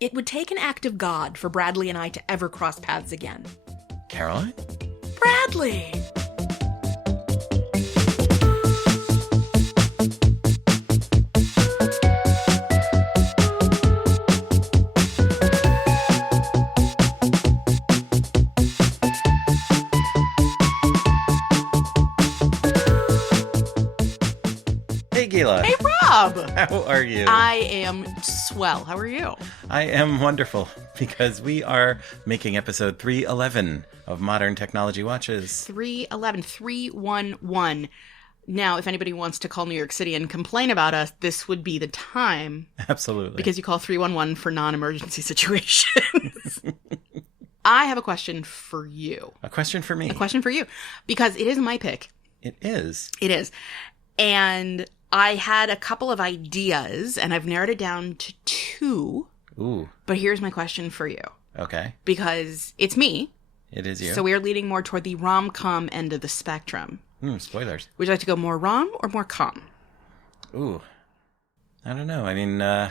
It would take an act of God for Bradley and I to ever cross paths again. Caroline? Bradley! Hey, Gila. Hey, Rob! How are you? I am swell. How are you? I am wonderful, because we are making episode 311 of Modern Technology Watches. 311. Now, if anybody wants to call New York City and complain about us, this would be the time. Absolutely. Because you call 311 for non-emergency situations. I have a question for you. A question for me. A question for you. Because it is my pick. It is. It is. And I had a couple of ideas, and I've narrowed it down to 2. Ooh. But here's my question for you. Okay. Because it's me. It is you. So we are leaning more toward the rom-com end of the spectrum. Spoilers. Would you like to go more rom or more com? Ooh. I don't know. I mean, I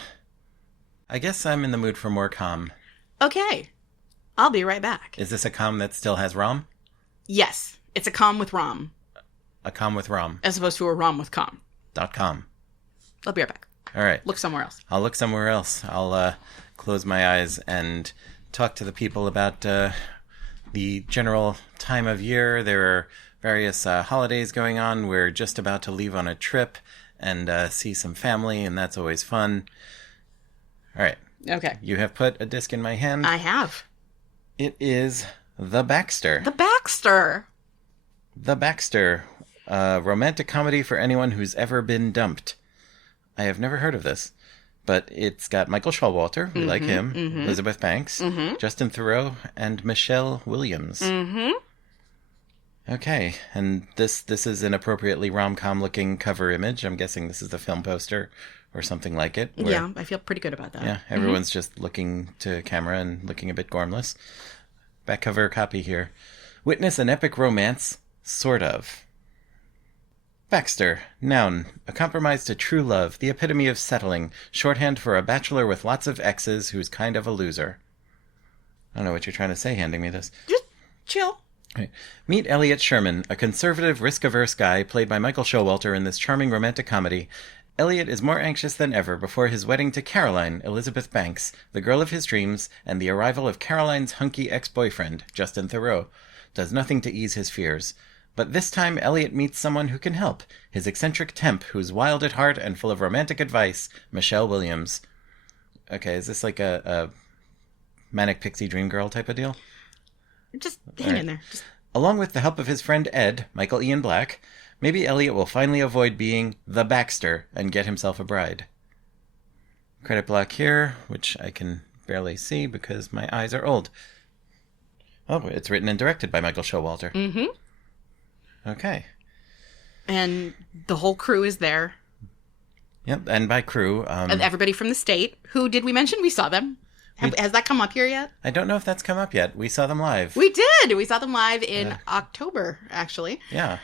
guess I'm in the mood for more com. Okay. I'll be right back. Is this a com that still has rom? Yes. It's a com with rom. A com with rom. As opposed to a rom with com. .com. I'll be right back. All right. Look somewhere else. I'll look somewhere else. I'll close my eyes and talk to the people about the general time of year. There are various holidays going on. We're just about to leave on a trip and see some family, and that's always fun. All right. Okay. You have put a disc in my hand. I have. It is The Baxter. The Baxter. The Baxter. A romantic comedy for anyone who's ever been dumped. I have never heard of this, but it's got Michael Showalter, we like him, Elizabeth Banks, Justin Theroux, and Michelle Williams. Okay, and this is an appropriately rom-com looking cover image. I'm guessing this is the film poster or something like it. Yeah, I feel pretty good about that. Yeah, everyone's just looking to camera and looking a bit gormless. Back cover copy here. Witness an epic romance, sort of. Baxter, noun, a compromise to true love, the epitome of settling, shorthand for a bachelor with lots of exes who's kind of a loser. I don't know what you're trying to say handing me this. Just chill. Okay. Meet Elliot Sherman, a conservative, risk-averse guy played by Michael Showalter in this charming romantic comedy. Elliot is more anxious than ever before his wedding to Caroline, Elizabeth Banks, the girl of his dreams, and the arrival of Caroline's hunky ex-boyfriend, Justin Theroux, does nothing to ease his fears. But this time, Elliot meets someone who can help, his eccentric temp who's wild at heart and full of romantic advice, Michelle Williams. Okay, is this like a manic pixie dream girl type of deal? Just hang in there. Just... Along with the help of his friend Ed, Michael Ian Black, maybe Elliot will finally avoid being the Baxter and get himself a bride. Credit block here, which I can barely see because my eyes are old. Oh, it's written and directed by Michael Showalter. Mm-hmm. Okay. And the whole crew is there. Yep, and by crew... And everybody from the state. Who did we mention? We saw them. Has that come up here yet? I don't know if that's come up yet. We saw them live. We did! We saw them live in October, actually. Yeah.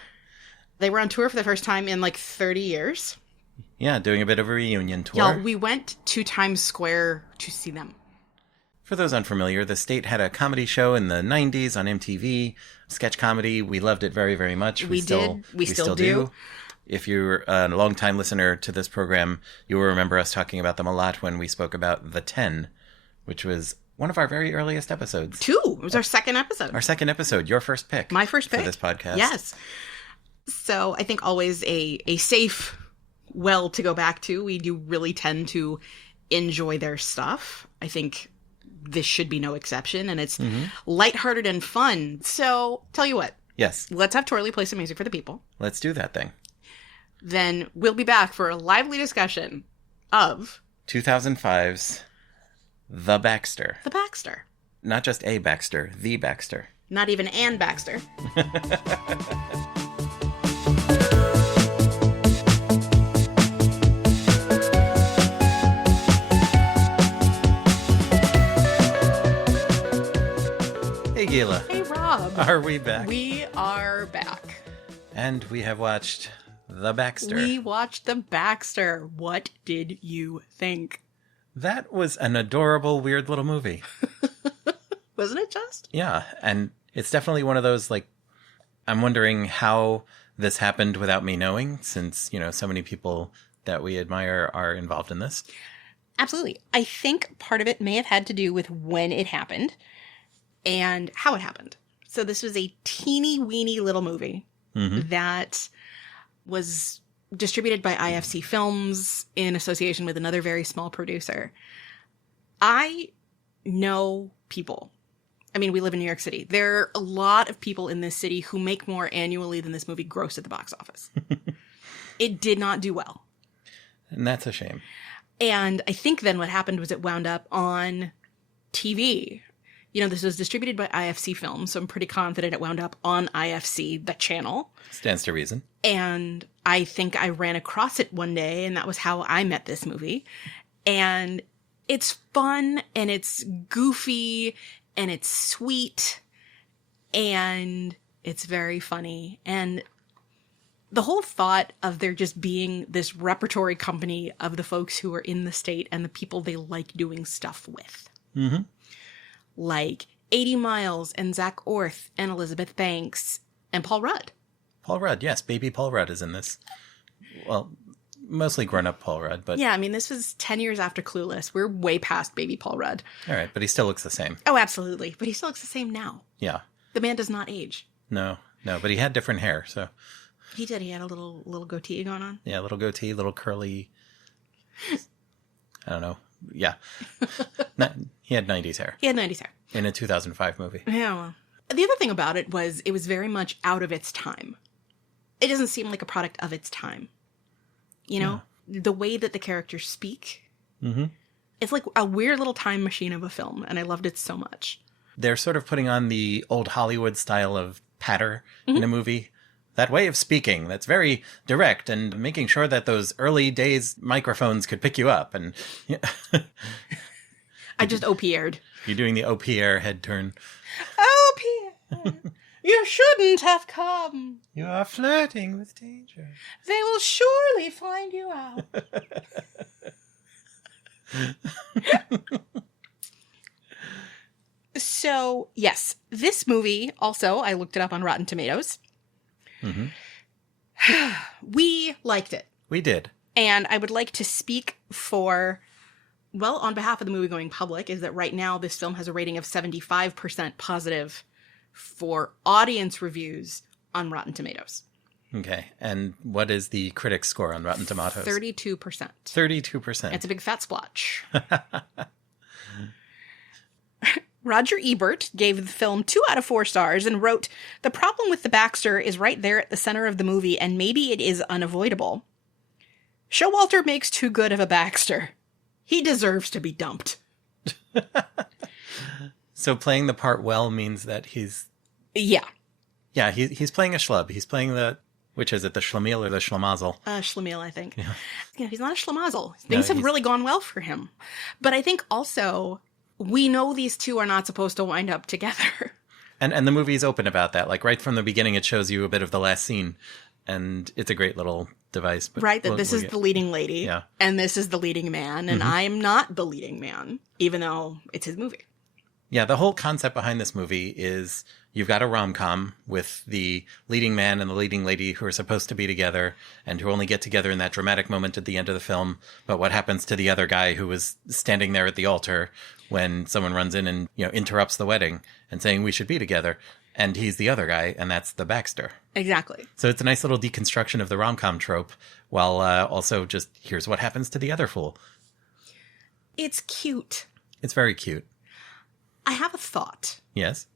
They were on tour for the first time in like 30 years. Yeah, doing a bit of a reunion tour. Y'all, we went to Times Square to see them. For those unfamiliar, the state had a comedy show in the 90s on MTV. Sketch comedy. We loved it very, very much. We still do. If you're a long-time listener to this program, you will remember us talking about them a lot when we spoke about The 10, which was one of our very earliest episodes. 2. It was our second episode. Our second episode. Your first pick. My first pick. For this podcast. Yes. So I think always a safe well to go back to. We do really tend to enjoy their stuff. I think this should be no exception, and it's lighthearted and fun. So, tell you what. Yes. Let's have Torley play some music for the people. Let's do that thing. Then we'll be back for a lively discussion of 2005's The Baxter. The Baxter. Not just a Baxter, the Baxter. Not even Ann Baxter. Hey, Gila. Hey, Rob. Are we back? We are back. And we have watched The Baxter. We watched The Baxter. What did you think? That was an adorable, weird little movie. Wasn't it just? Yeah, and it's definitely one of those, like, I'm wondering how this happened without me knowing, since, so many people that we admire are involved in this. Absolutely. I think part of it may have had to do with when it happened and how it happened. So this was a teeny weeny little movie that was distributed by IFC Films in association with another very small producer. I know people. I mean, we live in New York City. There are a lot of people in this city who make more annually than this movie grossed at the box office. It did not do well. And that's a shame. And I think then what happened was it wound up on TV. This was distributed by IFC Films, so I'm pretty confident it wound up on IFC, the channel. Stands to reason. And I think I ran across it one day, and that was how I met this movie. And it's fun, and it's goofy, and it's sweet, and it's very funny. And the whole thought of there just being this repertory company of the folks who are in the state and the people they like doing stuff with. Mm-hmm. Like 80 Miles and Zach Orth and Elizabeth Banks and Paul Rudd. Paul Rudd, yes. Baby Paul Rudd is in this. Well, mostly grown-up Paul Rudd, but... Yeah, I mean, this was 10 years after Clueless. We're way past Baby Paul Rudd. All right, but he still looks the same. Oh, absolutely. But he still looks the same now. Yeah. The man does not age. No, but he had different hair, so... He did. He had a little goatee going on. Yeah, little goatee, little curly... I don't know. Yeah. He had 90s hair. He had 90s hair. In a 2005 movie. Yeah, well. The other thing about it was very much out of its time. It doesn't seem like a product of its time. The way that the characters speak. Mm-hmm. It's like a weird little time machine of a film, and I loved it so much. They're sort of putting on the old Hollywood style of patter in a movie. That way of speaking that's very direct and making sure that those early days microphones could pick you up. And I just OPR'd. You're doing the OPR head turn. OPR, you shouldn't have come. You are flirting with danger. They will surely find you out. So, yes, this movie also, I looked it up on Rotten Tomatoes. Mm-hmm. We liked it. We did. And I would like to speak on behalf of the movie-going public, is that right now this film has a rating of 75% positive for audience reviews on Rotten Tomatoes. Okay. And what is the critic score on Rotten Tomatoes? 32%. 32%. It's a big fat splotch. Roger Ebert gave the film 2 out of 4 stars and wrote, "The problem with the Baxter is right there at the center of the movie, and maybe it is unavoidable. Showalter makes too good of a Baxter. He deserves to be dumped." So playing the part well means that he's... Yeah. Yeah, he's playing a schlub. He's playing the... Which is it, the schlemiel or the schlemazel? Schlemiel, I think. Yeah. He's not a schlemazel. Things have really gone well for him. But I think also... we know these two are not supposed to wind up together. And the movie's open about that. Like right from the beginning, it shows you a bit of the last scene. And it's a great little device. But right, that this is the leading lady. Yeah. And this is the leading man. And I'm not the leading man, even though it's his movie. Yeah, the whole concept behind this movie is you've got a rom-com with the leading man and the leading lady who are supposed to be together and who only get together in that dramatic moment at the end of the film. But what happens to the other guy who was standing there at the altar when someone runs in and, interrupts the wedding and saying we should be together? And he's the other guy, and that's the Baxter. Exactly. So it's a nice little deconstruction of the rom-com trope while also just here's what happens to the other fool. It's cute. It's very cute. I have a thought. Yes?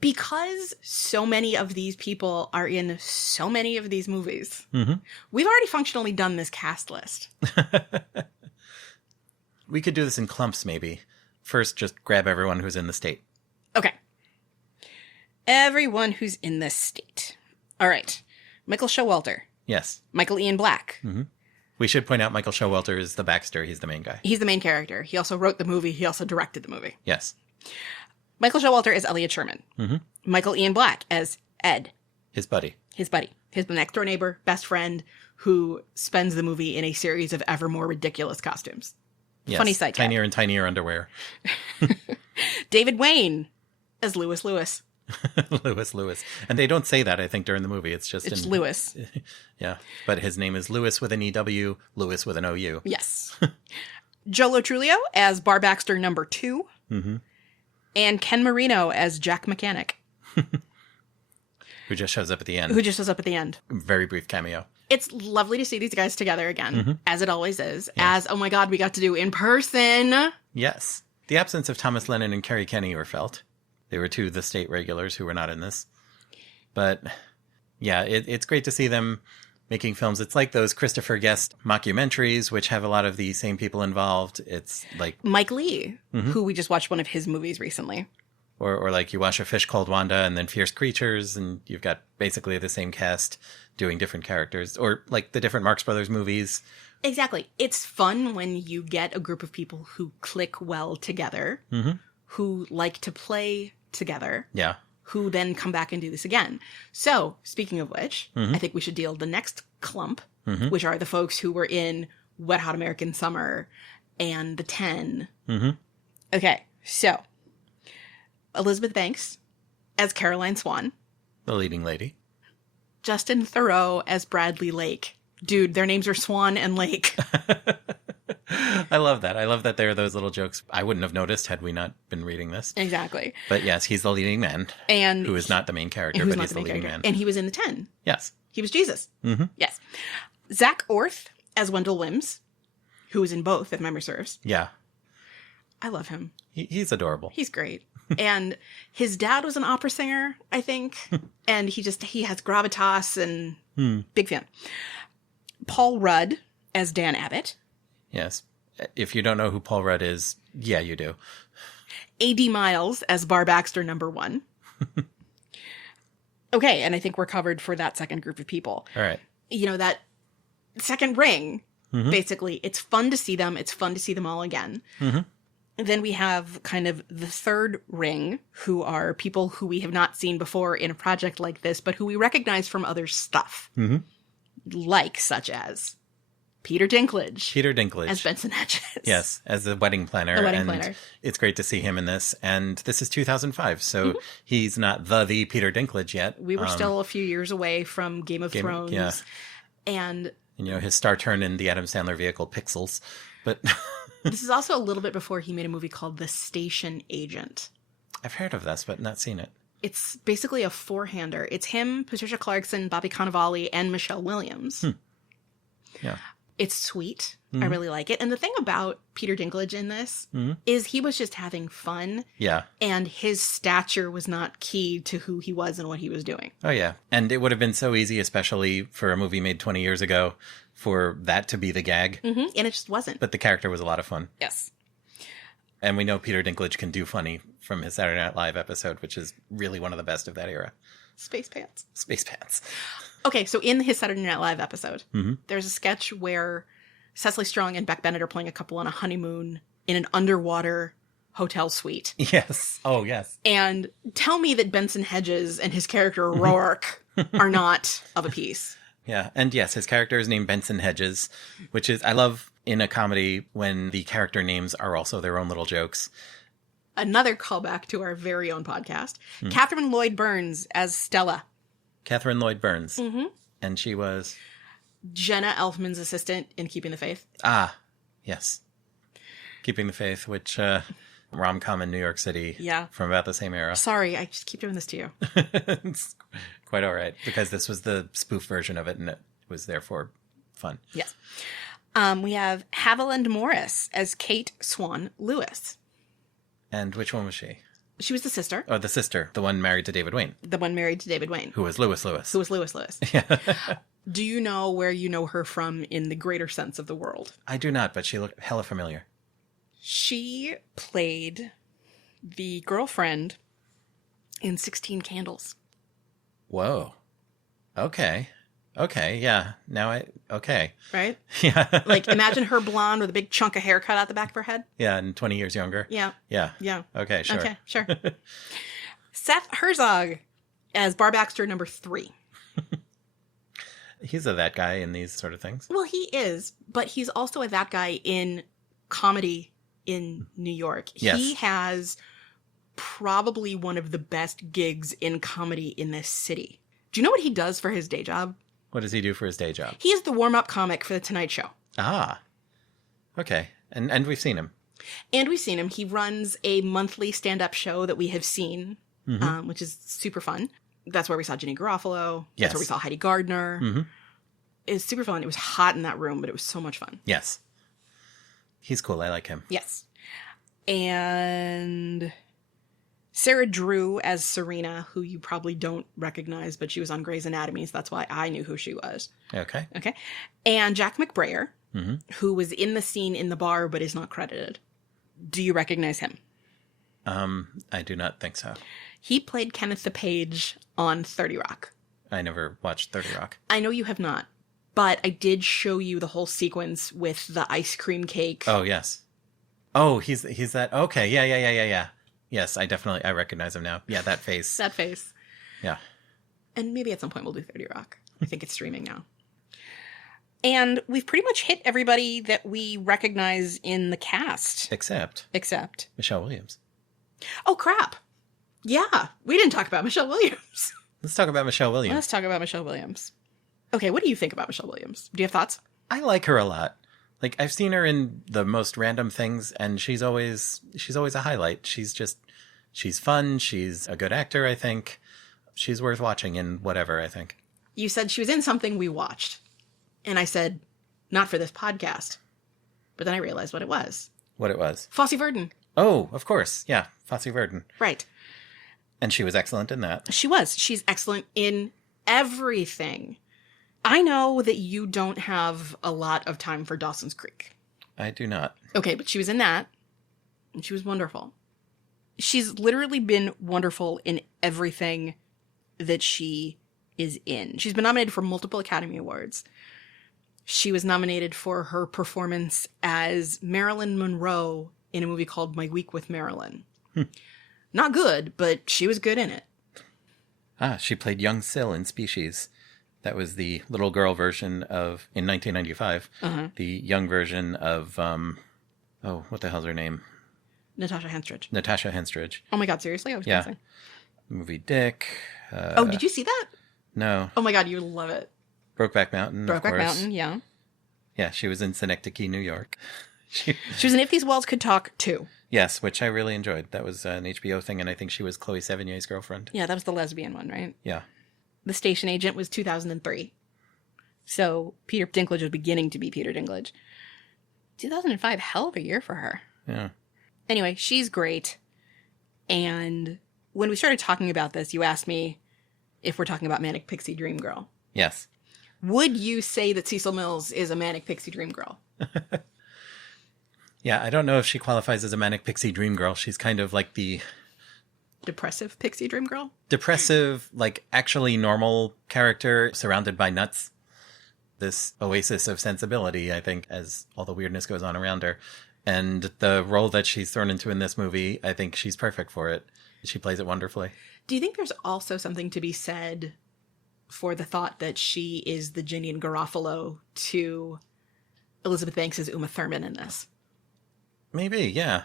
Because so many of these people are in so many of these movies, we've already functionally done this cast list. We could do this in clumps, maybe. First, just grab everyone who's in the state. Okay. Everyone who's in this state. All right. Michael Showalter. Yes. Michael Ian Black. Mm-hmm. We should point out Michael Showalter is the Baxter. He's the main guy. He's the main character. He also wrote the movie. He also directed the movie. Yes. Michael Showalter as Elliot Sherman. Mm-hmm. Michael Ian Black as Ed. His buddy. His next door neighbor, best friend, who spends the movie in a series of ever more ridiculous costumes. Yes, Funny sight gag. tinier and tinier underwear. David Wayne as Lewis Lewis. Lewis. And they don't say that, I think, during the movie. It's just It's Lewis. Yeah. But his name is Lewis with an EW, Lewis with an OU. Yes. Jolo Trulio as Bar Baxter number 2. Mm-hmm. And Ken Marino as Jack Mechanic. Who just shows up at the end. Very brief cameo. It's lovely to see these guys together again, as it always is. Yes. As, oh my God, we got to do in person. Yes. The absence of Thomas Lennon and Kerry Kenny were felt. They were two of the state regulars who were not in this. But, yeah, it's great to see them making films. It's like those Christopher Guest mockumentaries, which have a lot of the same people involved. It's like Mike Leigh, who we just watched one of his movies recently. Or like you watch A Fish Called Wanda and then Fierce Creatures, and you've got basically the same cast doing different characters. Or like the different Marx Brothers movies. Exactly. It's fun when you get a group of people who click well together, who like to play together. Yeah. Who then come back and do this again. So, speaking of which, I think we should deal the next clump, which are the folks who were in Wet Hot American Summer and The 10. Okay, so Elizabeth Banks as Caroline Swan. The leading lady. Justin Theroux as Bradley Lake. Dude, their names are Swan and Lake. I love that. I love that there are those little jokes I wouldn't have noticed had we not been reading this. Exactly. But yes, he's the leading man. And who is not the main character, but he's the leading man. And he was in The 10. Yes. He was Jesus. Yes. Zach Orth as Wendell Wims, who was in both, if memory serves. Yeah. I love him. He's adorable. He's great. And his dad was an opera singer, I think. And he has gravitas and big fan. Paul Rudd as Dan Abbott. Yes. If you don't know who Paul Rudd is, yeah, you do. A.D. Miles as Bar Baxter number 1. Okay, and I think we're covered for that second group of people. All right. You know, that second ring, basically, it's fun to see them. It's fun to see them all again. Then we have kind of the third ring, who are people who we have not seen before in a project like this, but who we recognize from other stuff. Like, such as Peter Dinklage. As Benson Hedges. Yes, as the wedding planner. And it's great to see him in this. And this is 2005, so he's not the Peter Dinklage yet. We were still a few years away from Game of Thrones. Yeah. And you know, his star turn in the Adam Sandler vehicle Pixels. But this is also a little bit before he made a movie called The Station Agent. I've heard of this, but not seen it. It's basically a four-hander. It's him, Patricia Clarkson, Bobby Cannavale, and Michelle Williams. Yeah. It's sweet. I really like it. And the thing about Peter Dinklage in this is he was just having fun. Yeah. And his stature was not key to who he was and what he was doing. Oh, yeah. And it would have been so easy, especially for a movie made 20 years ago, for that to be the gag. And it just wasn't. But the character was a lot of fun. Yes. And we know Peter Dinklage can do funny from his Saturday Night Live episode, which is really one of the best of that era. Space Pants. Okay, so in his Saturday Night Live episode, there's a sketch where Cecily Strong and Beck Bennett are playing a couple on a honeymoon in an underwater hotel suite. Yes. Oh, yes. And tell me that Benson Hedges and his character Rourke are not of a piece. Yeah. And yes, his character is named Benson Hedges, which is, I love in a comedy when the character names are also their own little jokes. Another callback to our very own podcast. Catherine Lloyd Burns as Stella. Catherine Lloyd Burns. And she was? Jenna Elfman's assistant in Keeping the Faith. Ah, yes. Keeping the Faith, which rom-com in New York City. Yeah. From about the same era. Sorry, I just keep doing this to you. It's quite all right, because this was the spoof version of it, and it was therefore fun. Yes. We have Haviland Morris as Kate Swan Lewis. And which one was she? She was the sister. Oh, the sister. The one married to David Wayne. The one married to David Wayne. Who was Lewis Lewis. Yeah. Do you know where you know her from in the greater sense of the world? I do not, but she looked hella familiar. She played the girlfriend in 16 Candles. Whoa. Okay. Yeah. Okay. Right? Yeah. Like, imagine her blonde with a big chunk of hair cut out the back of her head. Yeah, and 20 years younger. Yeah. Okay, sure. Seth Herzog as Bar Baxter number 3. He's a that guy in these sort of things. Well, he is, but he's also a that guy in comedy in New York. Yes. He has probably one of the best gigs in comedy in this city. Do you know what he does for his day job? What does he do for his day job? He is the warm-up comic for The Tonight Show. Ah. Okay. And we've seen him. And we've seen him. He runs a monthly stand-up show that we have seen, which is super fun. That's where we saw Ginny Garofalo. Yes. That's where we saw Heidi Gardner. Mm-hmm. It's super fun. It was hot in that room, but it was so much fun. Yes. He's cool. I like him. Yes. And Sarah Drew as Serena, who you probably don't recognize, but she was on Grey's Anatomy, so that's why I knew who she was. Okay. Okay. And Jack McBrayer, who was in the scene in the bar but is not credited. Do you recognize him? I do not think so. He played Kenneth the Page on 30 Rock. I never watched 30 Rock. I know you have not, but I did show you the whole sequence with the ice cream cake. Oh, yes. Oh, he's that. Okay. Yeah. Yes, I recognize him now. Yeah, that face. That face. Yeah. And maybe at some point we'll do 30 Rock. I think it's streaming now. And we've pretty much hit everybody that we recognize in the cast. Except Michelle Williams. Oh, crap. Yeah. We didn't talk about Michelle Williams. Let's talk about Michelle Williams. Let's talk about Michelle Williams. Okay, what do you think about Michelle Williams? Do you have thoughts? I like her a lot. Like, I've seen her in the most random things, and she's always a highlight. She's fun. She's a good actor, I think. She's worth watching in whatever, I think. You said she was in something we watched. And I said, not for this podcast. But then I realized what it was. What it was? Fosse Verdon. Oh, of course. Yeah, Fosse Verdon. Right. And she was excellent in that. She was. She's excellent in everything. I know that you don't have a lot of time for Dawson's Creek. I do not. Okay, but she was in that. And she was wonderful. She's literally been wonderful in everything that she is in. She's been nominated for multiple Academy Awards. She was nominated for her performance as Marilyn Monroe in a movie called My Week with Marilyn. Not good, but she was good in it. She played young Syl in Species. That was the little girl version of, in 1995, the young version of, what the hell's her name? Natasha Henstridge. Natasha Henstridge. Oh my God, seriously? I was guessing. Movie Dick. Did you see that? No. Oh my God, you love it. Brokeback Mountain, of course. Brokeback Mountain, yeah. Yeah, she was in Synecdoche, New York. She was in If These Walls Could Talk, too. Yes, which I really enjoyed. That was an HBO thing, and I think she was Chloe Sevigny's girlfriend. Yeah, that was the lesbian one, right? Yeah. The Station Agent was 2003. So Peter Dinklage was beginning to be Peter Dinklage. 2005, hell of a year for her. Yeah. Anyway, she's great. And when we started talking about this, you asked me if we're talking about Manic Pixie Dream Girl. Yes. Would you say that Cecil Mills is a Manic Pixie Dream Girl? Yeah, I don't know if she qualifies as a Manic Pixie Dream Girl. She's kind of like the Depressive Pixie Dream Girl? depressive, like actually normal character surrounded by nuts. This oasis of sensibility, I think, as all the weirdness goes on around her. And the role that she's thrown into in this movie, I think she's perfect for it. She plays it wonderfully. Do you think there's also something to be said for the thought that she is the Ginny and Garofalo to Elizabeth Banks' Uma Thurman in this? Maybe, yeah.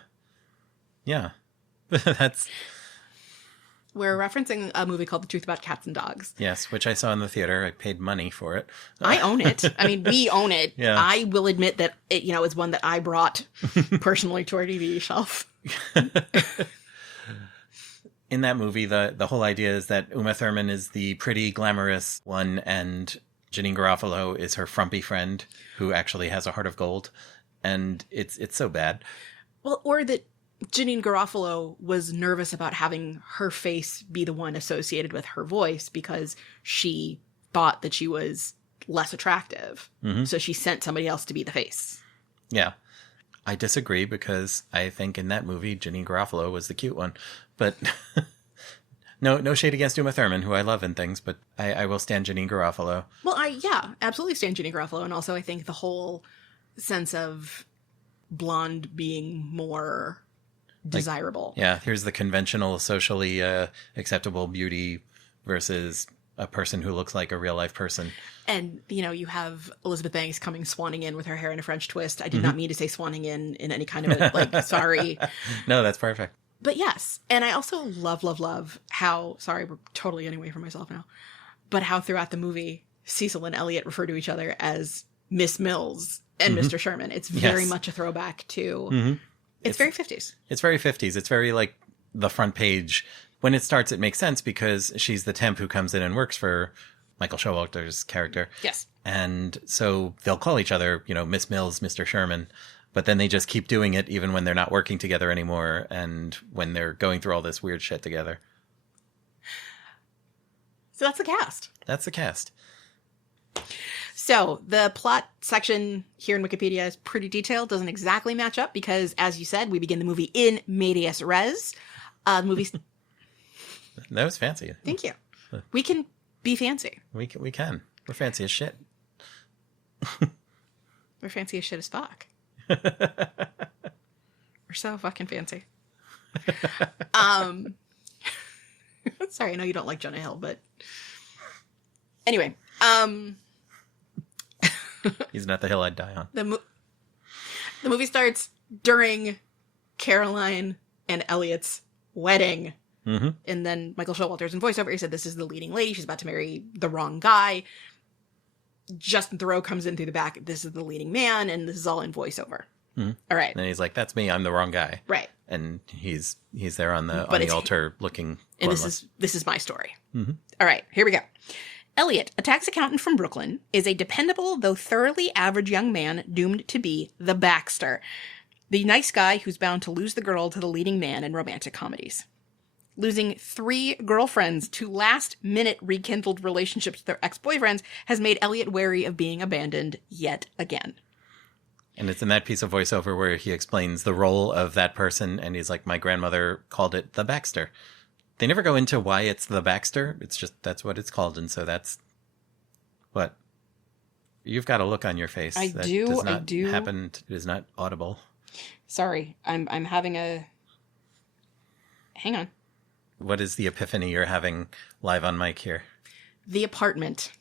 Yeah. That's... We're referencing a movie called The Truth About Cats and Dogs. Yes, which I saw in the theater. I paid money for it. I own it. I mean, we own it. Yeah. I will admit that it, is one that I brought personally to our DVD shelf. In that movie, the whole idea is that Uma Thurman is the pretty, glamorous one, and Janine Garofalo is her frumpy friend who actually has a heart of gold. And it's so bad. Well, or that Janine Garofalo was nervous about having her face be the one associated with her voice because she thought that she was less attractive. Mm-hmm. So she sent somebody else to be the face. Yeah. I disagree because I think in that movie, Janine Garofalo was the cute one. But no shade against Uma Thurman, who I love in things, but I will stand Janine Garofalo. Well, absolutely stand Janine Garofalo. And also I think the whole sense of blonde being more desirable. Yeah, here's the conventional, socially acceptable beauty versus a person who looks like a real life person. And, you have Elizabeth Banks coming swanning in with her hair in a French twist. I did not mean to say swanning in any kind of sorry. No, that's perfect. But yes. And I also love how, sorry, we're totally getting away from myself now, but how throughout the movie, Cecil and Elliot refer to each other as Miss Mills and Mr. Sherman. It's very much a throwback to, it's very 50s. It's very 50s. It's very like the front page. When it starts, it makes sense because she's the temp who comes in and works for Michael Showalter's character. Yes. And so they'll call each other, Miss Mills, Mr. Sherman, but then they just keep doing it even when they're not working together anymore and when they're going through all this weird shit together. So that's the cast. That's the cast. So the plot section here in Wikipedia is pretty detailed, doesn't exactly match up because, as you said, we begin the movie in medias res. The movie's... That was fancy. Thank you. We can be fancy. We can. We're fancy as shit. We're fancy as shit as fuck. We're so fucking fancy. Sorry, I know you don't like Jonah Hill, but anyway, he's not the hill I'd die on. The movie starts during Caroline and Elliot's wedding. Mm-hmm. And then Michael Showalter's in voiceover. He said, this is the leading lady. She's about to marry the wrong guy. Justin Theroux comes in through the back. This is the leading man. And this is all in voiceover. Mm-hmm. All right. And he's like, that's me. I'm the wrong guy. Right. And he's there on the altar looking. And this is my story. Mm-hmm. All right. Here we go. Elliot, a tax accountant from Brooklyn, is a dependable, though thoroughly average young man doomed to be the Baxter, the nice guy who's bound to lose the girl to the leading man in romantic comedies. Losing 3 girlfriends to last-minute rekindled relationships with their ex-boyfriends has made Elliot wary of being abandoned yet again. And it's in that piece of voiceover where he explains the role of that person, and he's like, my grandmother called it the Baxter. They never go into why it's the Baxter. It's just, that's what it's called, and so that's... What? You've got a look on your face. I do. Happen. It is not audible. Sorry, I'm having a... Hang on. What is the epiphany you're having live on mic here? The Apartment.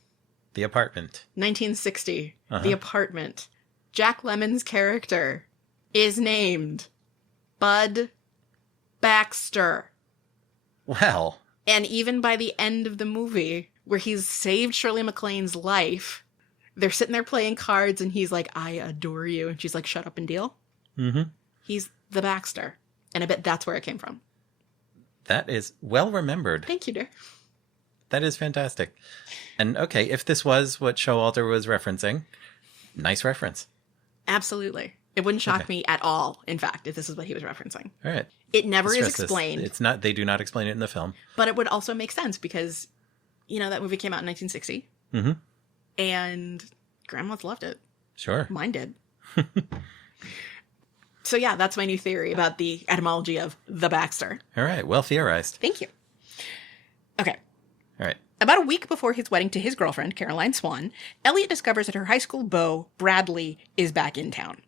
The Apartment. 1960. The Apartment. Jack Lemmon's character is named Bud Baxter. Well. And even by the end of the movie, where he's saved Shirley MacLaine's life, they're sitting there playing cards and he's like, I adore you. And she's like, shut up and deal. Mm-hmm. He's the Baxter. And I bet that's where it came from. That is well remembered. Thank you, dear. That is fantastic. And okay, if this was what Showalter was referencing, nice reference. Absolutely. It wouldn't shock me at all, in fact, if this is what he was referencing. All right. It never is explained. It's not, they do not explain it in the film. But it would also make sense because, that movie came out in 1960. Mm-hmm. And grandmas loved it. Sure. Mine did. So yeah, that's my new theory about the etymology of the Baxter. All right. Well theorized. Thank you. Okay. All right. About a week before his wedding to his girlfriend, Caroline Swan, Elliot discovers that her high school beau, Bradley, is back in town.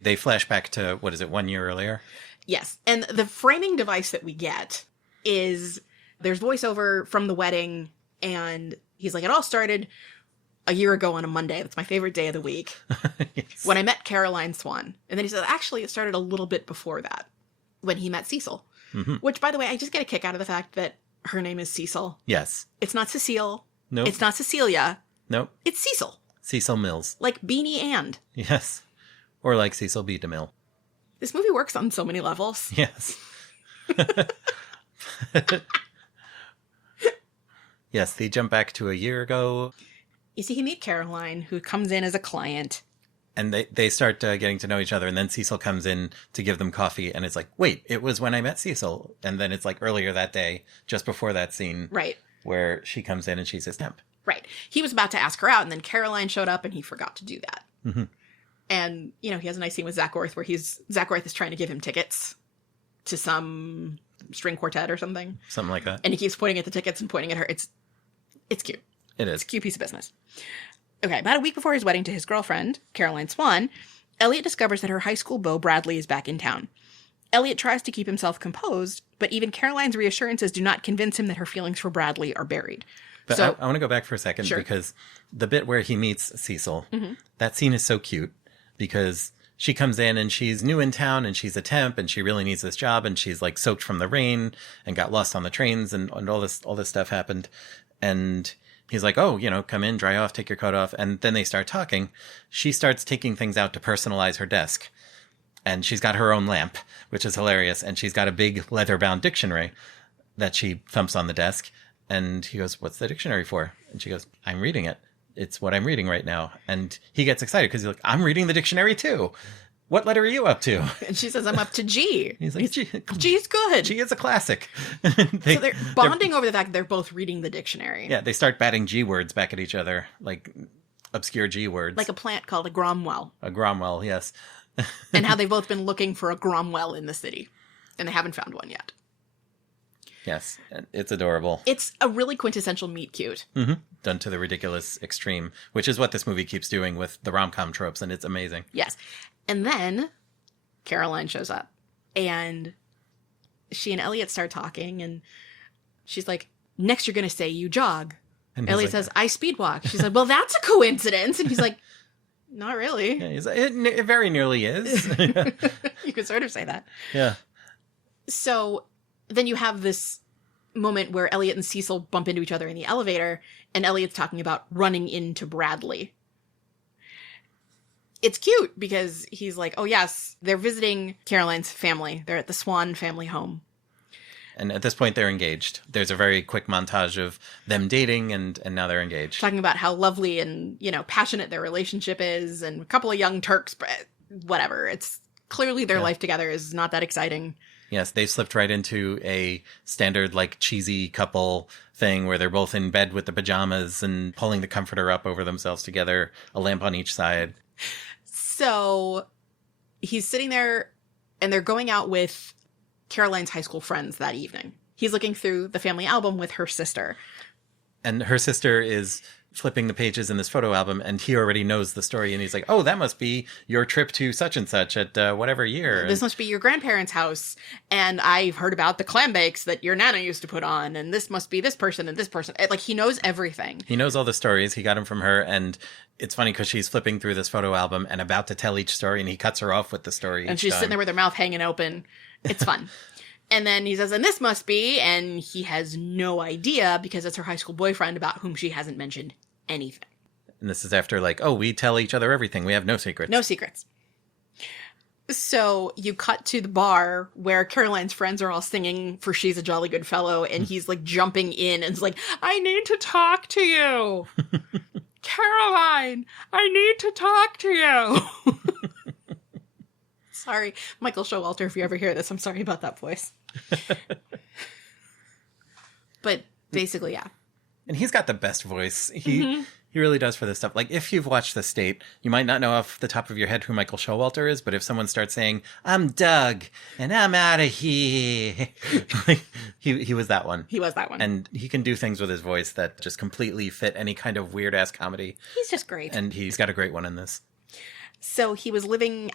They flash back to, 1 year earlier? Yes. And the framing device that we get is there's voiceover from the wedding, and he's like, it all started a year ago on a Monday. That's my favorite day of the week. Yes. When I met Caroline Swan. And then he said, actually, it started a little bit before that, when he met Cecil. Mm-hmm. Which, by the way, I just get a kick out of the fact that her name is Cecil. Yes. It's not Cecile. Nope. It's not Cecilia. Nope. It's Cecil. Cecil Mills. Like Beanie and. Yes. Or like Cecil B. DeMille. This movie works on so many levels. Yes. Yes, they jump back to a year ago. You see, he meet Caroline, who comes in as a client. And they start getting to know each other. And then Cecil comes in to give them coffee. And it's like, wait, it was when I met Cecil. And then it's like earlier that day, just before that scene. Right. Where she comes in and she's his temp. Right. He was about to ask her out. And then Caroline showed up and he forgot to do that. Mm-hmm. And, he has a nice scene with Zach Orth where Zach Orth is trying to give him tickets to some string quartet or something. Something like that. And he keeps pointing at the tickets and pointing at her. It's cute. It is. It's a cute piece of business. Okay, about a week before his wedding to his girlfriend, Caroline Swan, Elliot discovers that her high school beau, Bradley, is back in town. Elliot tries to keep himself composed, but even Caroline's reassurances do not convince him that her feelings for Bradley are buried. But So, I want to go back for a second Sure. because the bit where he meets Cecil, that scene is so cute because she comes in and she's new in town and she's a temp and she really needs this job and she's like soaked from the rain and got lost on the trains and all this stuff happened. And he's like, oh, come in, dry off, take your coat off. And then they start talking. She starts taking things out to personalize her desk. And she's got her own lamp, which is hilarious. And she's got a big leather-bound dictionary that she thumps on the desk. And he goes, what's the dictionary for? And she goes, I'm reading it. It's what I'm reading right now. And he gets excited because he's like, I'm reading the dictionary too. What letter are you up to? and she says, I'm up to G. He's like, G's good. G is a classic. So they're bonding over the fact that they're both reading the dictionary. Yeah, they start batting G words back at each other, like obscure G words. Like a plant called a Gromwell. A Gromwell, yes. And how they've both been looking for a Gromwell in the city. And they haven't found one yet. Yes, it's adorable. It's a really quintessential meet cute. Mm-hmm. Done to the ridiculous extreme, which is what this movie keeps doing with the rom-com tropes, and it's amazing. Yes. And then Caroline shows up, and she and Elliot start talking, and she's like, next you're going to say you jog. And Elliot says, I speed walk. She's like, well, that's a coincidence. And he's like, not really. Yeah, he's like, it very nearly is. You could sort of say that. Yeah. So then you have this moment where Elliot and Cecil bump into each other in the elevator, and Elliot's talking about running into Bradley. It's cute because he's like, oh yes, they're visiting Caroline's family. They're at the Swan family home. And at this point, they're engaged. There's a very quick montage of them dating, and now they're engaged. Talking about how lovely and, passionate their relationship is, and a couple of young Turks, but whatever. It's clearly their life together is not that exciting. Yes, they've slipped right into a standard, like, cheesy couple thing where they're both in bed with the pajamas and pulling the comforter up over themselves together, a lamp on each side. So he's sitting there, and they're going out with Caroline's high school friends that evening. He's looking through the family album with her sister. And her sister is flipping the pages in this photo album, and he already knows the story, and he's like, oh, that must be your trip to such and such at whatever year. This must be your grandparents' house, and I've heard about the clam bakes that your nana used to put on, and this must be this person and this person. Like, he knows everything. He knows all the stories. He got them from her, and it's funny because she's flipping through this photo album and about to tell each story, and he cuts her off with the story And she's sitting there with her mouth hanging open. It's fun. And then he says, and this must be, and he has no idea because it's her high school boyfriend about whom she hasn't mentioned anything. And this is after, like, oh, we tell each other everything. We have no secrets. No secrets. So you cut to the bar where Caroline's friends are all singing for She's a Jolly Good Fellow, and he's like jumping in and is like, I need to talk to you. Caroline, I need to talk to you. Sorry, Michael Showalter, if you ever hear this, I'm sorry about that voice. But basically, yeah. And he's got the best voice. He really does for this stuff. Like, if you've watched The State, you might not know off the top of your head who Michael Showalter is, but if someone starts saying, I'm Doug, and I'm out of here, like, he was that one. He was that one. And he can do things with his voice that just completely fit any kind of weird-ass comedy. He's just great. And he's got a great one in this. So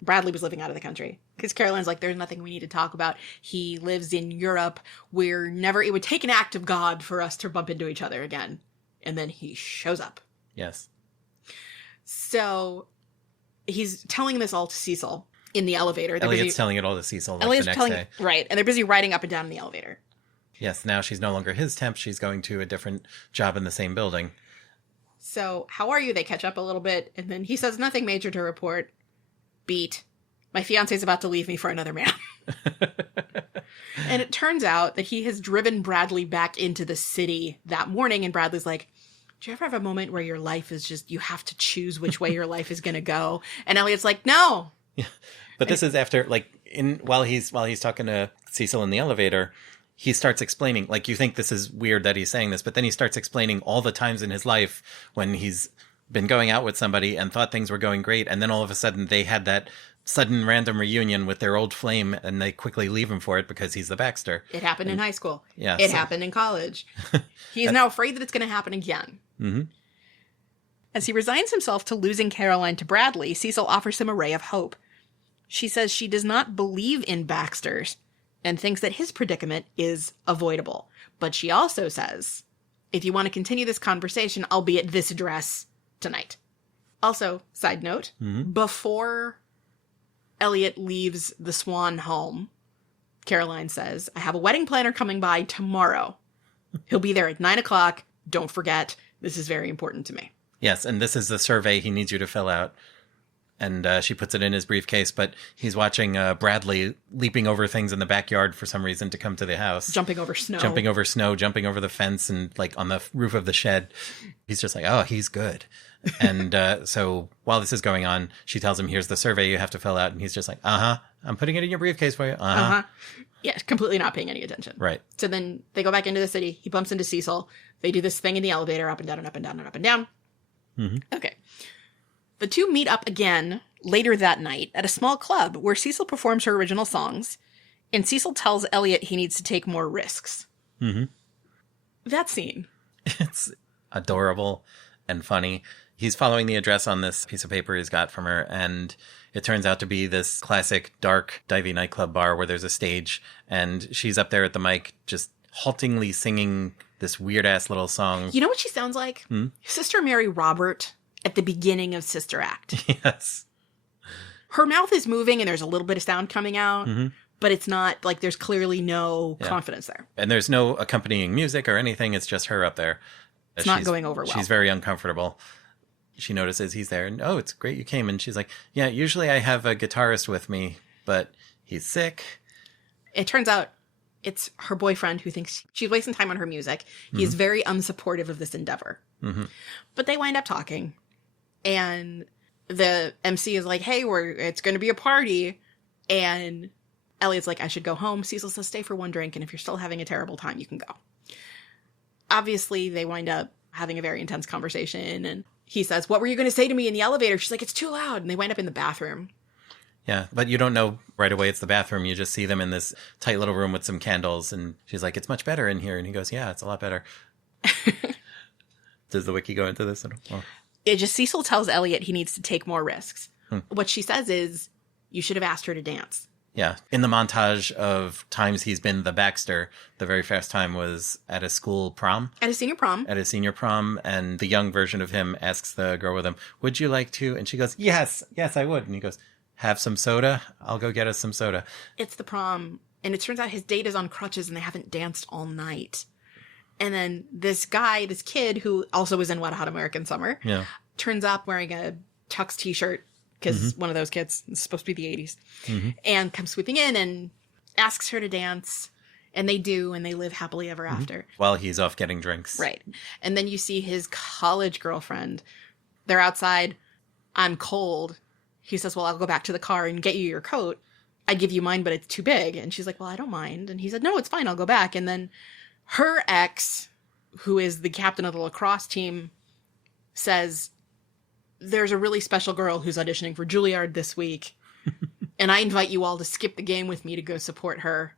Bradley was living out of the country because Caroline's like, there's nothing we need to talk about. He lives in Europe. It would take an act of God for us to bump into each other again. And then he shows up. Yes. So he's telling this all to Cecil in the elevator. Elliot's telling it all to Cecil the next day. Right. And they're busy riding up and down in the elevator. Yes. Now she's no longer his temp. She's going to a different job in the same building. So, how are you? They catch up a little bit, and then he says, nothing major to report. Beat. My fiance's about to leave me for another man. And it turns out that he has driven Bradley back into the city that morning, and Bradley's like, do you ever have a moment where your life is just, you have to choose which way your life is going to go? And Elliot's like, no. Yeah. But this is after, like, while he's talking to Cecil in the elevator, he starts explaining, like, you think this is weird that he's saying this, but then he starts explaining all the times in his life when he's been going out with somebody and thought things were going great, and then all of a sudden they had that sudden random reunion with their old flame, and they quickly leave him for it because he's the Baxter. It happened in high school. Yeah, it happened in college. He's now afraid that it's going to happen again. Mm-hmm. As he resigns himself to losing Caroline to Bradley, Cecil offers him a ray of hope. She says she does not believe in Baxter's and thinks that his predicament is avoidable. But she also says if you want to continue this conversation, I'll be at this address tonight. Also, side note, before Elliot leaves the Swan home, Caroline says, I have a wedding planner coming by tomorrow. He'll be there at 9 o'clock. Don't forget. This is very important to me. Yes, and this is the survey he needs you to fill out. And she puts it in his briefcase, but he's watching Bradley leaping over things in the backyard for some reason to come to the house. Jumping over snow, jumping over the fence and like on the roof of the shed. He's just like, oh, he's good. And so while this is going on, she tells him, here's the survey you have to fill out. And he's just like, I'm putting it in your briefcase for you. Yeah, completely not paying any attention. Right. So then they go back into the city. He bumps into Cecil. They do this thing in the elevator, up and down and up and down and up and down. Okay. The two meet up again later that night at a small club where Cecil performs her original songs, and Cecil tells Elliot he needs to take more risks. That scene. It's adorable and funny. He's following the address on this piece of paper he's got from her, and it turns out to be this classic dark, divey nightclub bar where there's a stage, and she's up there at the mic just haltingly singing this weird-ass little song. You know what she sounds like? Sister Mary Robert at the beginning of Sister Act. Yes. Her mouth is moving and there's a little bit of sound coming out, but it's not like there's clearly no confidence there. And there's no accompanying music or anything. It's just her up there. It's not going over well. She's very uncomfortable. She notices he's there and, oh, it's great you came. And she's like, yeah, usually I have a guitarist with me, but he's sick. It turns out it's her boyfriend who thinks she's wasting time on her music. He's very unsupportive of this endeavor. But they wind up talking. And the MC is like, hey, it's going to be a party. And Elliot's like, I should go home. Cecil says, stay for one drink. And if you're still having a terrible time, you can go. Obviously, they wind up having a very intense conversation. And he says, what were you going to say to me in the elevator? She's like, it's too loud. And they wind up in the bathroom. Yeah, but you don't know right away it's the bathroom. You just see them in this tight little room with some candles. And she's like, it's much better in here. And he goes, yeah, it's a lot better. Does the wiki go into this? Cecil tells Elliot he needs to take more risks. What she says is, you should have asked her to dance. Yeah. In the montage of times he's been the Baxter, the very first time was at a school prom. At a senior prom. At a senior prom. And the young version of him asks the girl with him, would you like to? And she goes, yes, I would. And he goes, have some soda? I'll go get us some soda. It's the prom. And it turns out his date is on crutches and they haven't danced all night. And then this kid who also was in Wet Hot American Summer, turns up wearing a Tux t-shirt because one of those kids, it's supposed to be the 80s, and comes sweeping in and asks her to dance. And they do, and they live happily ever after. While he's off getting drinks. Right. And then you see his college girlfriend. They're outside. I'm cold. He says, well, I'll go back to the car and get you your coat. I'd give you mine, but it's too big. And she's like, well, I don't mind. And he said, no, it's fine. I'll go back. And then her ex, who is the captain of the lacrosse team, says, there's a really special girl who's auditioning for Juilliard this week. And I invite you all to skip the game with me to go support her.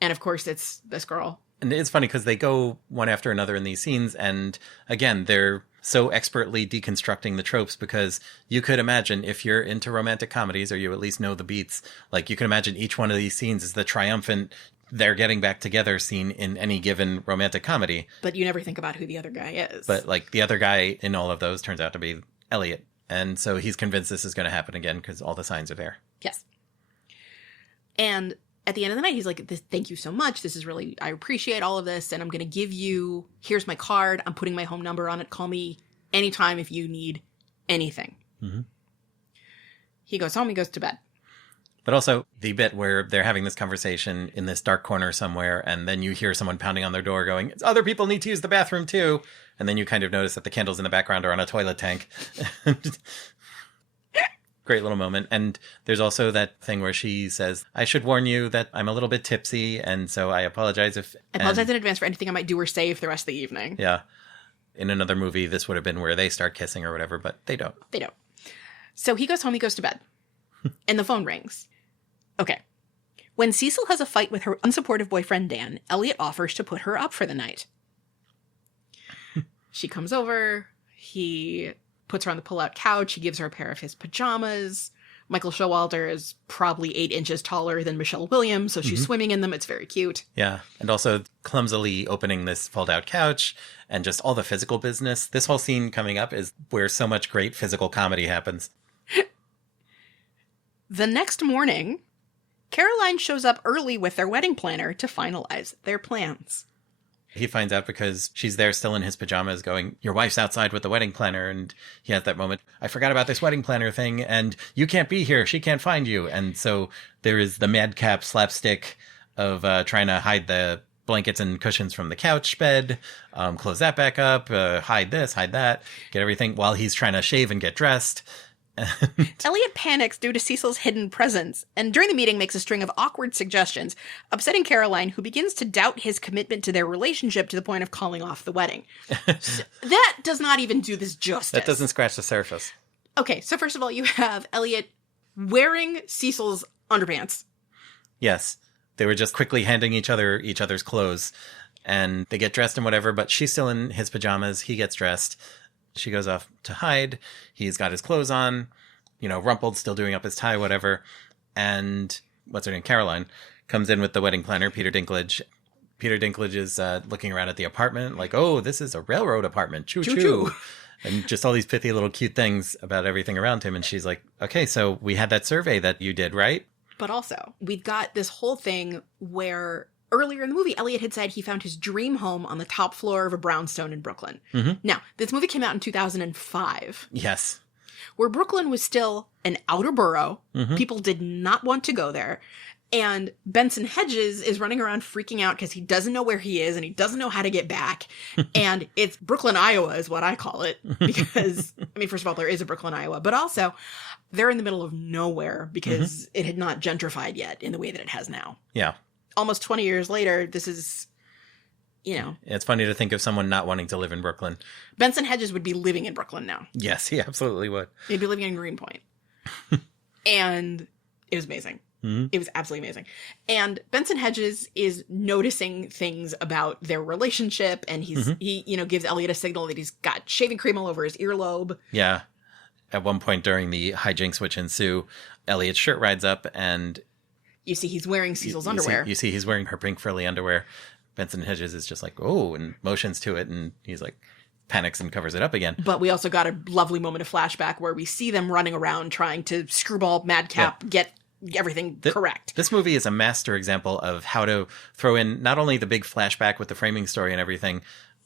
And of course, it's this girl. And it's funny because they go one after another in these scenes. And again, they're so expertly deconstructing the tropes because you could imagine if you're into romantic comedies or you at least know the beats, like you can imagine each one of these scenes is the triumphant they're getting back together scene in any given romantic comedy. But you never think about who the other guy is. But like the other guy in all of those turns out to be Elliot. And so he's convinced this is going to happen again because all the signs are there. Yes. And at the end of the night, he's like, thank you so much. This is really, I appreciate all of this. And I'm going to give you, here's my card. I'm putting my home number on it. Call me anytime if you need anything. He goes home, he goes to bed. But also the bit where they're having this conversation in this dark corner somewhere, and then you hear someone pounding on their door going, other people need to use the bathroom too. And then you kind of notice that the candles in the background are on a toilet tank. Great little moment. And there's also that thing where she says, I should warn you that I'm a little bit tipsy, and so I apologize if... I apologize in advance for anything I might do or say for the rest of the evening. Yeah. In another movie, this would have been where they start kissing or whatever, but they don't. They don't. So he goes home, he goes to bed. And the phone rings. Okay. When Cecil has a fight with her unsupportive boyfriend, Dan, Elliot offers to put her up for the night. She comes over. He puts her on the pull-out couch. He gives her a pair of his pajamas. Michael Showalter is probably 8 inches taller than Michelle Williams, so she's swimming in them. It's very cute. Yeah, and also clumsily opening this fold-out couch and just all the physical business. This whole scene coming up is where so much great physical comedy happens. The next morning, Caroline shows up early with their wedding planner to finalize their plans. He finds out because she's there still in his pajamas going, your wife's outside with the wedding planner. And he has that moment, I forgot about this wedding planner thing and you can't be here. She can't find you. And so there is the madcap slapstick of trying to hide the blankets and cushions from the couch bed, close that back up, hide this, hide that, get everything while he's trying to shave and get dressed. Elliot panics due to Cecil's hidden presence, and during the meeting makes a string of awkward suggestions, upsetting Caroline, who begins to doubt his commitment to their relationship to the point of calling off the wedding. So that does not even do this justice. That doesn't scratch the surface. Okay, so first of all, you have Elliot wearing Cecil's underpants. Yes. They were just quickly handing each other's clothes, and they get dressed and whatever, but she's still in his pajamas. He gets dressed. She goes off to hide. He's got his clothes on, rumpled, still doing up his tie, whatever. And what's her name? Caroline comes in with the wedding planner, Peter Dinklage. Peter Dinklage is looking around at the apartment like, oh, this is a railroad apartment. Choo choo. And just all these pithy little cute things about everything around him. And she's like, okay, so we had that survey that you did, right? But also, we've got this whole thing where earlier in the movie, Elliot had said he found his dream home on the top floor of a brownstone in Brooklyn. Mm-hmm. Now, this movie came out in 2005. Yes. Where Brooklyn was still an outer borough. Mm-hmm. People did not want to go there. And Benson Hedges is running around freaking out because he doesn't know where he is and he doesn't know how to get back. And it's Brooklyn, Iowa is what I call it. Because, first of all, there is a Brooklyn, Iowa. But also, they're in the middle of nowhere because it had not gentrified yet in the way that it has now. Yeah. Almost 20 years later, this is, It's funny to think of someone not wanting to live in Brooklyn. Benson Hedges would be living in Brooklyn now. Yes, he absolutely would. He'd be living in Greenpoint. And it was amazing. Mm-hmm. It was absolutely amazing. And Benson Hedges is noticing things about their relationship, and he gives Elliot a signal that he's got shaving cream all over his earlobe. Yeah. At one point during the hijinks which ensue, Elliot's shirt rides up and you see he's wearing Cecil's underwear. You see he's wearing her pink frilly underwear. Benson Hedges is just like, oh, and motions to it. And he's like, panics and covers it up again. But we also got a lovely moment of flashback where we see them running around trying to screwball madcap, get everything correct. This movie is a master example of how to throw in not only the big flashback with the framing story and everything,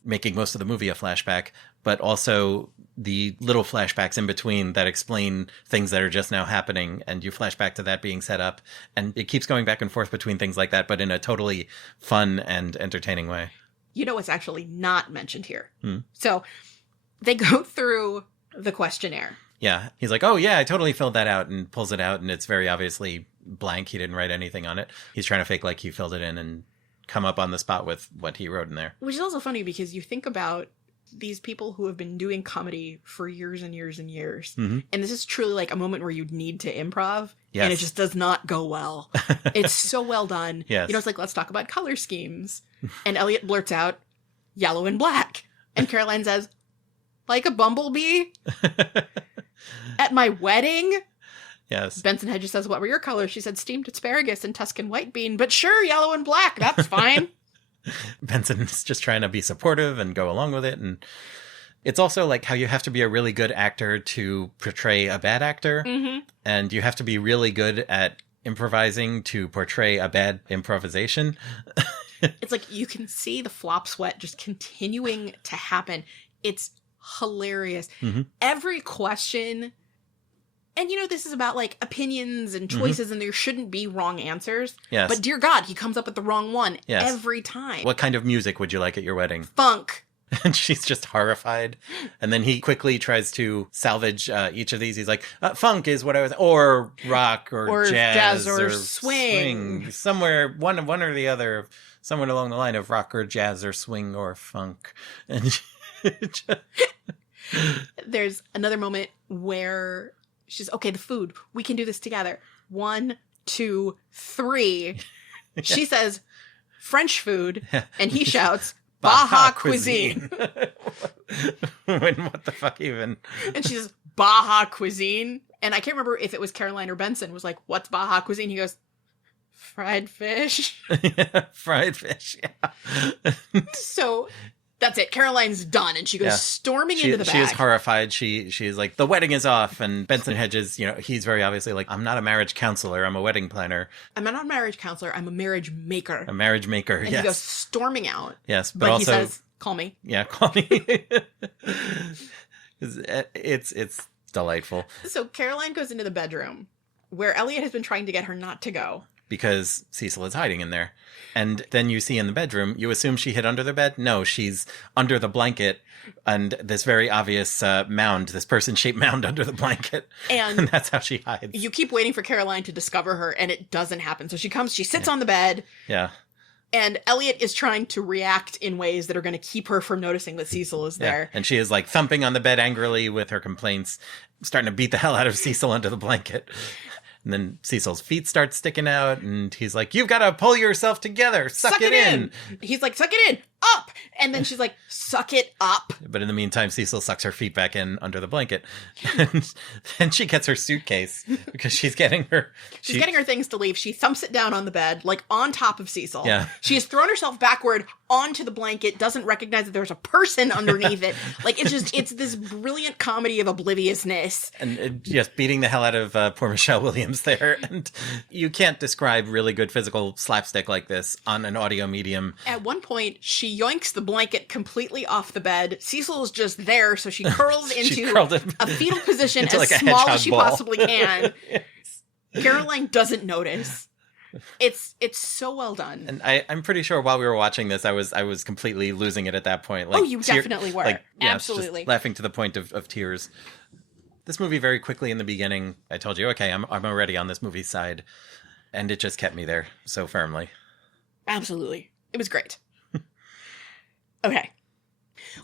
making most of the movie a flashback, but also the little flashbacks in between that explain things that are just now happening, and you flash back to that being set up, and it keeps going back and forth between things like that, but in a totally fun and entertaining way. You know what's actually not mentioned here? So they go through the questionnaire. Yeah. He's like, oh yeah, I totally filled that out, and pulls it out, and it's very obviously blank. He didn't write anything on it. He's trying to fake like he filled it in and come up on the spot with what he wrote in there. Which is also funny because you think about these people who have been doing comedy for years and years and years. Mm-hmm. And this is truly like a moment where you'd need to improv. Yes. And it just does not go well. It's so well done. Yes. It's like, let's talk about color schemes. And Elliot blurts out, yellow and black. And Caroline says, like a bumblebee? At my wedding? Yes. Benson Hedges says, what were your colors? She said, steamed asparagus and Tuscan white bean. But sure, yellow and black. That's fine. Benson's just trying to be supportive and go along with it. And it's also like how you have to be a really good actor to portray a bad actor. Mm-hmm. And you have to be really good at improvising to portray a bad improvisation. It's like you can see the flop sweat just continuing to happen. It's hilarious. Mm-hmm. Every question, and this is about like opinions and choices, and there shouldn't be wrong answers. Yes. But dear God, he comes up with the wrong one every time. What kind of music would you like at your wedding? Funk. And she's just horrified. And then he quickly tries to salvage each of these. He's like, funk is what I was, or rock, or jazz, or swing. Somewhere, one or the other, somewhere along the line of rock or jazz or swing or funk. And there's another moment where she's, okay, the food, we can do this together. 1, 2, 3. She says, French food. And he shouts, Baja cuisine. When what the fuck even? And she says, Baja cuisine. And I can't remember if it was Caroline or Benson was like, what's Baja cuisine? He goes, fried fish. Fried fish, yeah. So that's it. Caroline's done, and she goes storming into the back. She is horrified. She is like, the wedding is off, and Benson Hedges, he's very obviously like, I'm not a marriage counselor, I'm a wedding planner. I'm not a marriage counselor, I'm a marriage maker. A marriage maker, and yes. he goes storming out. Yes, but also... he says, call me. Yeah, call me. It's delightful. So Caroline goes into the bedroom, where Elliot has been trying to get her not to go. Because Cecil is hiding in there. And then you see in the bedroom, you assume she hid under the bed. No, she's under the blanket and this very obvious mound, this person-shaped mound under the blanket. And that's how she hides. You keep waiting for Caroline to discover her, and it doesn't happen. So she comes, she sits on the bed. Yeah. And Elliot is trying to react in ways that are going to keep her from noticing that Cecil is there. And she is like thumping on the bed angrily with her complaints, starting to beat the hell out of Cecil under the blanket. And then Cecil's feet start sticking out, and he's like, you've got to pull yourself together. Suck it in. He's like, suck it in. Up. And then she's like, suck it up. But in the meantime, Cecil sucks her feet back in under the blanket. And then she gets her suitcase because she's getting her... She's getting her things to leave. She thumps it down on the bed, like on top of Cecil. Yeah. She has thrown herself backward onto the blanket, doesn't recognize that there's a person underneath it. Like, it's this brilliant comedy of obliviousness. And just beating the hell out of poor Michelle Williams there. And you can't describe really good physical slapstick like this on an audio medium. At one point, she yoinks the blanket completely off the bed. Cecil is just there, so she curls into a fetal position as like small as she ball. possibly can. Yes. Caroline doesn't notice. It's so well done. And I'm pretty sure while we were watching this, I was completely losing it at that point. Like, you definitely were. Like, yeah, absolutely. Just laughing to the point of tears. This movie very quickly in the beginning, I told you, okay, I'm already on this movie's side. And it just kept me there so firmly. Absolutely. It was great. Okay.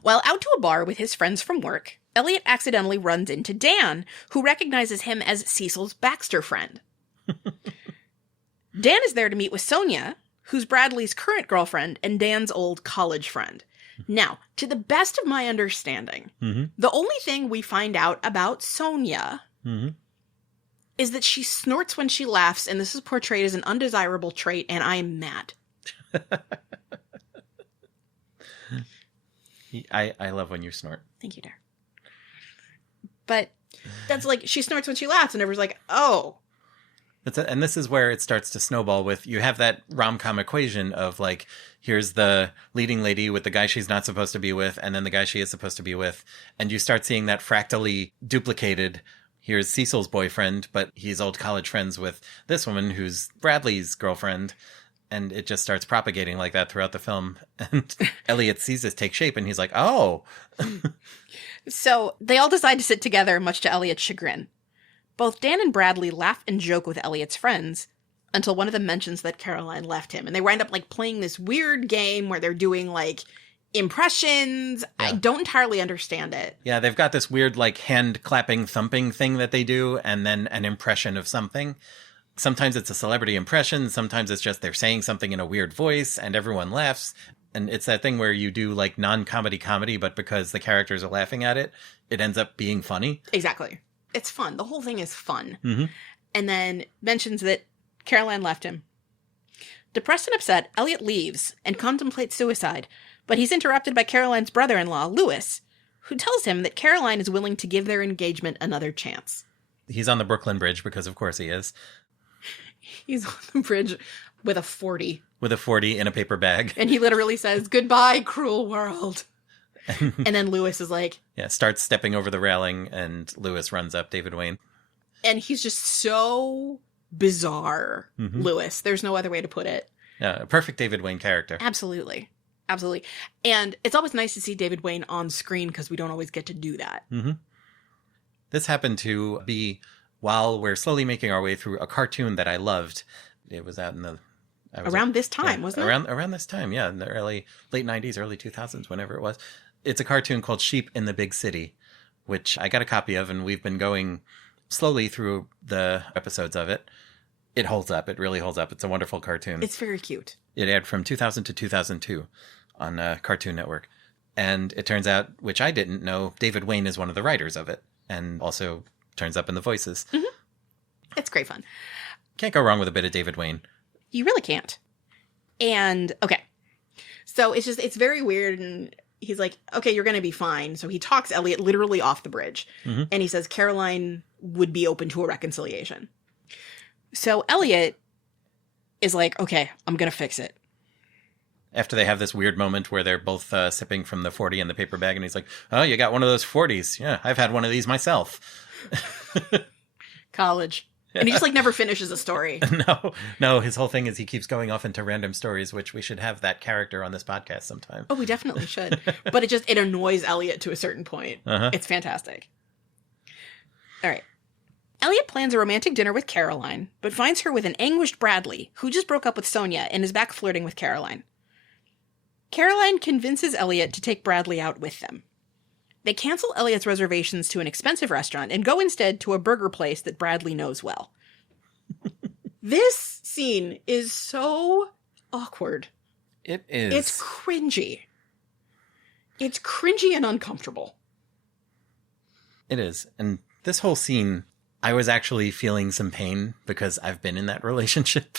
While out to a bar with his friends from work, Elliot accidentally runs into Dan, who recognizes him as Cecil's Baxter friend. Dan is there to meet with Sonia, who's Bradley's current girlfriend and Dan's old college friend. Now, to the best of my understanding, the only thing we find out about Sonia is that she snorts when she laughs, and this is portrayed as an undesirable trait, and I am mad. I love when you snort. Thank you, dear. But that's like, she snorts when she laughs, and everyone's like, oh. And this is where it starts to snowball with, you have that rom-com equation of like, here's the leading lady with the guy she's not supposed to be with, and then the guy she is supposed to be with. And you start seeing that fractally duplicated. Here's Cecil's boyfriend, but he's old college friends with this woman who's Bradley's girlfriend. And it just starts propagating like that throughout the film. And Elliot sees this take shape, and he's like, oh. So they all decide to sit together, much to Elliot's chagrin. Both Dan and Bradley laugh and joke with Elliot's friends until one of them mentions that Caroline left him. And they wind up like playing this weird game where they're doing like impressions. Yeah. I don't entirely understand it. Yeah, they've got this weird like hand clapping, thumping thing that they do, and then an impression of something. Sometimes it's a celebrity impression. Sometimes it's just they're saying something in a weird voice and everyone laughs. And it's that thing where you do like non-comedy comedy, but because the characters are laughing at it, it ends up being funny. Exactly. It's fun. The whole thing is fun. Mm-hmm. And then mentions that Caroline left him. Depressed and upset, Elliot leaves and contemplates suicide, but he's interrupted by Caroline's brother-in-law, Lewis, who tells him that Caroline is willing to give their engagement another chance. He's on the Brooklyn Bridge because of course he is. He's on the bridge with a 40. With a 40 in a paper bag. And he literally says, goodbye, cruel world. And then Lewis is like... Yeah, starts stepping over the railing, and Lewis runs up David Wayne. And he's just so bizarre, Lewis. There's no other way to put it. Yeah, a perfect David Wayne character. Absolutely. Absolutely. And it's always nice to see David Wayne on screen because we don't always get to do that. Mm-hmm. This happened to be while we're slowly making our way through a cartoon that I loved. It was out in the... Around this time, wasn't it? Around this time, yeah. In the late 90s, early 2000s, whenever it was. It's a cartoon called Sheep in the Big City, which I got a copy of, and we've been going slowly through the episodes of it. It holds up. It really holds up. It's a wonderful cartoon. It's very cute. It aired from 2000 to 2002 on Cartoon Network. And it turns out, which I didn't know, David Wayne is one of the writers of it. and also turns up in the voices. Mm-hmm. It's great fun. Can't go wrong with a bit of David Wayne. You really can't. And, okay. So it's very weird, and he's like, okay, you're going to be fine. So he talks Elliot literally off the bridge. Mm-hmm. And he says Caroline would be open to a reconciliation. So Elliot is like, okay, I'm going to fix it. After they have this weird moment where they're both sipping from the 40 in the paper bag, and he's like, oh, you got one of those 40s. Yeah, I've had one of these myself. College. And he just, like, never finishes a story. No, his whole thing is he keeps going off into random stories, which we should have that character on this podcast sometime. Oh, we definitely should. But it annoys Elliot to a certain point. Uh-huh. It's fantastic. All right. Elliot plans a romantic dinner with Caroline, but finds her with an anguished Bradley, who just broke up with Sonia and is back flirting with Caroline. Caroline convinces Elliot to take Bradley out with them. They cancel Elliot's reservations to an expensive restaurant and go instead to a burger place that Bradley knows well. This scene is so awkward. It is. It's cringy. It's cringy and uncomfortable. It is. And this whole scene, I was actually feeling some pain because I've been in that relationship.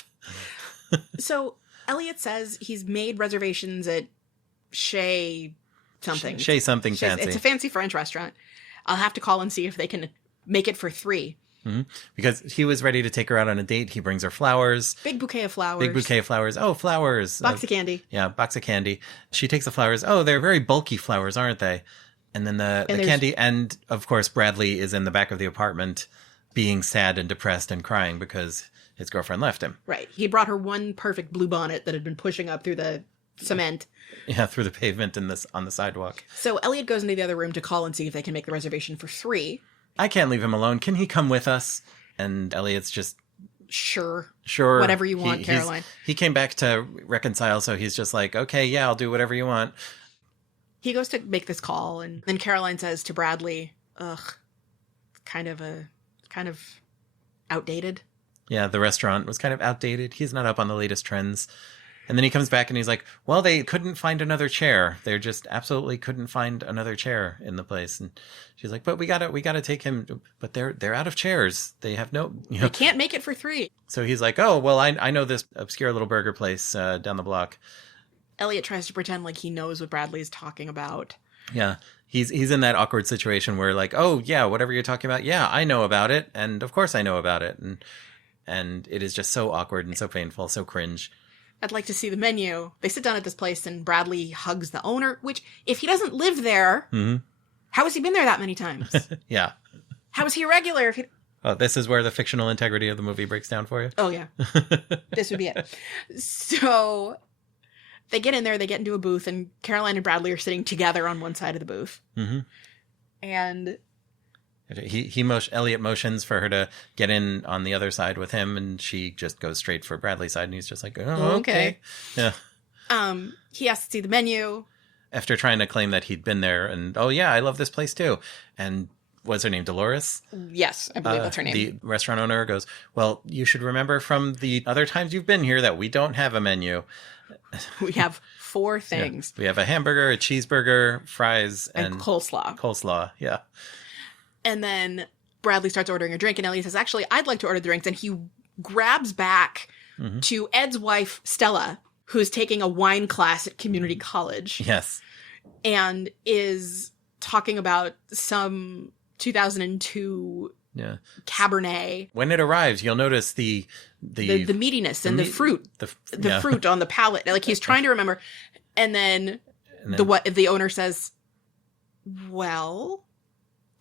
So Elliot says he's made reservations at Chez something. Chez something fancy. It's a fancy French restaurant. I'll have to call and see if they can make it for 3. Mm-hmm. Because he was ready to take her out on a date. He brings her flowers. Big bouquet of flowers. Big bouquet of flowers. Oh, flowers. Box of candy. Yeah, box of candy. She takes the flowers. Oh, they're very bulky flowers, aren't they? And then the candy. And, of course, Bradley is in the back of the apartment being sad and depressed and crying because his girlfriend left him. Right. He brought her one perfect bluebonnet that had been pushing up through the cement. Yeah, through the pavement on the sidewalk. So Elliot goes into the other room to call and see if they can make the reservation for 3. I can't leave him alone. Can he come with us? And Elliot's just... Sure. Whatever you want, Caroline. He came back to reconcile, so he's just like, okay, yeah, I'll do whatever you want. He goes to make this call, and then Caroline says to Bradley, kind of outdated. Yeah, the restaurant was kind of outdated. He's not up on the latest trends. And then he comes back and he's like, well, they couldn't find another chair. They just absolutely couldn't find another chair in the place. And she's like, but we gotta take him. But they're out of chairs. They have no, They can't make it for 3. So he's like, oh, well, I know this obscure little burger place down the block. Elliot tries to pretend like he knows what Bradley's talking about. Yeah. He's in that awkward situation where like, oh yeah, whatever you're talking about. Yeah, I know about it. And of course I know about it. And it is just so awkward and so painful, so cringe. I'd like to see the menu. They sit down at this place and Bradley hugs the owner, which if he doesn't live there, how has he been there that many times? Yeah. How is he a regular if he... Oh, this is where the fictional integrity of the movie breaks down for you? Oh, yeah. This would be it. So they get in there, they get into a booth, and Caroline and Bradley are sitting together on one side of the booth. Mm-hmm. And... Elliot motions for her to get in on the other side with him, and she just goes straight for Bradley's side, and he's just like, oh, okay. Yeah. He has to see the menu. After trying to claim that he'd been there, and, oh, yeah, I love this place, too. And what's her name, Dolores? Yes, I believe that's her name. The restaurant owner goes, well, you should remember from the other times you've been here that we don't have a menu. We have 4 things. Yeah. We have a hamburger, a cheeseburger, fries, and coleslaw. Coleslaw, yeah. And then Bradley starts ordering a drink, and Elliot says, actually, I'd like to order the drinks. And he grabs back to Ed's wife, Stella, who's taking a wine class at community college. Yes. And is talking about some 2002 Cabernet. When it arrives, you'll notice the meatiness and the fruit. The fruit on the palate. Like, he's trying to remember. And then the owner says, well...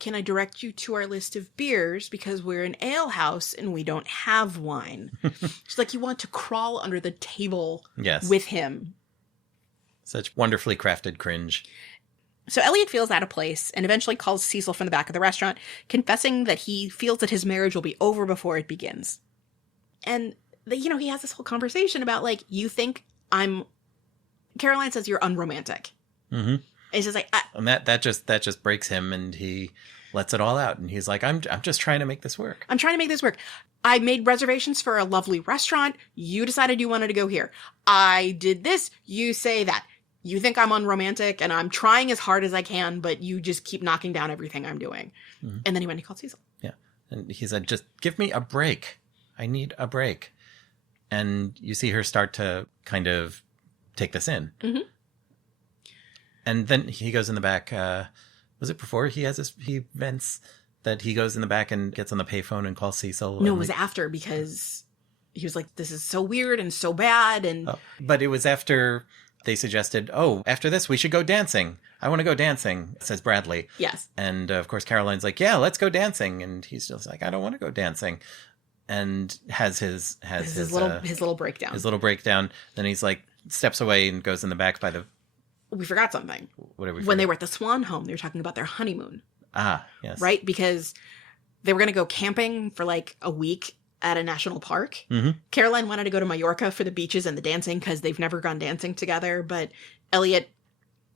can I direct you to our list of beers because we're an ale house and we don't have wine? She's like, you want to crawl under the table with him. Such wonderfully crafted cringe. So Elliot feels out of place and eventually calls Cecil from the back of the restaurant, confessing that he feels that his marriage will be over before it begins. And, he has this whole conversation about, like, you think Caroline says you're unromantic. Mm-hmm. It's just like... and that just breaks him, and he lets it all out. And he's like, I'm just trying to make this work. I'm trying to make this work. I made reservations for a lovely restaurant. You decided you wanted to go here. I did this. You say that. You think I'm unromantic and I'm trying as hard as I can, but you just keep knocking down everything I'm doing. Mm-hmm. And then he went and he called Cecil. Yeah. And he said, just give me a break. I need a break. And you see her start to kind of take this in. Mm-hmm. And then he goes in the back. Was it before he vents that he goes in the back and gets on the payphone and calls Cecil? No, it was after, because he was like, this is so weird and so bad. And but it was after they suggested, after this, we should go dancing. I want to go dancing, says Bradley. Yes. And of course, Caroline's like, yeah, let's go dancing. And he's just like, I don't want to go dancing. And has his little breakdown. His little breakdown. Then he's like, steps away and goes in the back by the... We forgot something. What did we forget? When they were at the Swan home, they were talking about their honeymoon. Ah, yes. Right? Because they were going to go camping for like a week at a national park. Mm-hmm. Caroline wanted to go to Mallorca for the beaches and the dancing because they've never gone dancing together, but Elliot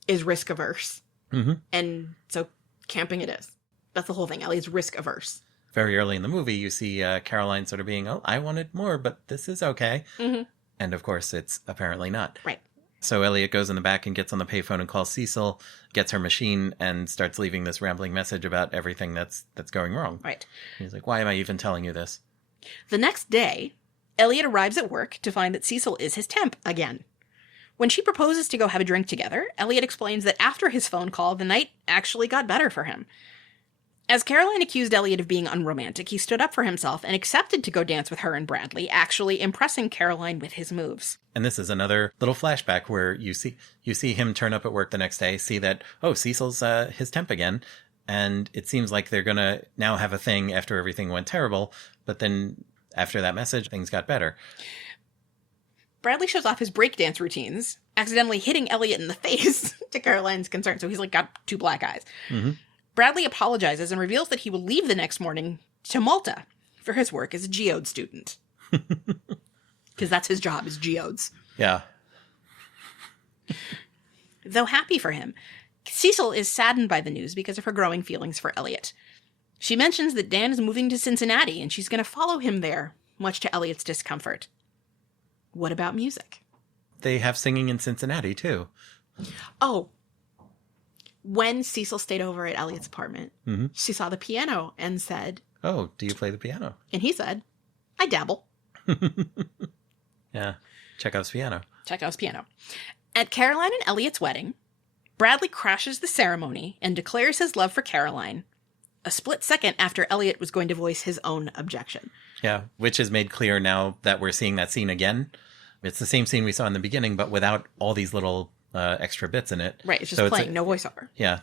is risk averse. Mm-hmm. And so camping it is. That's the whole thing. Elliot's risk averse. Very early in the movie, you see Caroline sort of being, I wanted more, but this is okay. Mm-hmm. And of course, it's apparently not. Right. So Elliot goes in the back and gets on the payphone and calls Cecil, gets her machine, and starts leaving this rambling message about everything that's going wrong. Right. He's like, why am I even telling you this? The next day, Elliot arrives at work to find that Cecil is his temp again. When she proposes to go have a drink together, Elliot explains that after his phone call, the night actually got better for him. As Caroline accused Elliot of being unromantic, he stood up for himself and accepted to go dance with her and Bradley, actually impressing Caroline with his moves. And this is another little flashback where you see him turn up at work the next day, see that, Cecil's his temp again, and it seems like they're going to now have a thing after everything went terrible, but then after that message, things got better. Bradley shows off his breakdance routines, accidentally hitting Elliot in the face, to Caroline's concern, so he's like got 2 black eyes. Mm-hmm. Bradley apologizes and reveals that he will leave the next morning to Malta for his work as a geode student. Because that's his job, is geodes. Yeah. Though happy for him, Cecil is saddened by the news because of her growing feelings for Elliot. She mentions that Dan is moving to Cincinnati and she's going to follow him there, much to Elliot's discomfort. What about music? They have singing in Cincinnati, too. Oh. When Cecil stayed over at Elliot's apartment, mm-hmm. she saw the piano and said... Oh, do you play the piano? And he said, I dabble. Yeah, Chekhov's piano. Chekhov's piano. At Caroline and Elliot's wedding, Bradley crashes the ceremony and declares his love for Caroline, a split second after Elliot was going to voice his own objection. Yeah, which is made clear now that we're seeing that scene again. It's the same scene we saw in the beginning, but without all these little... extra bits in it. Right, it's just playing, no voiceover. Yeah.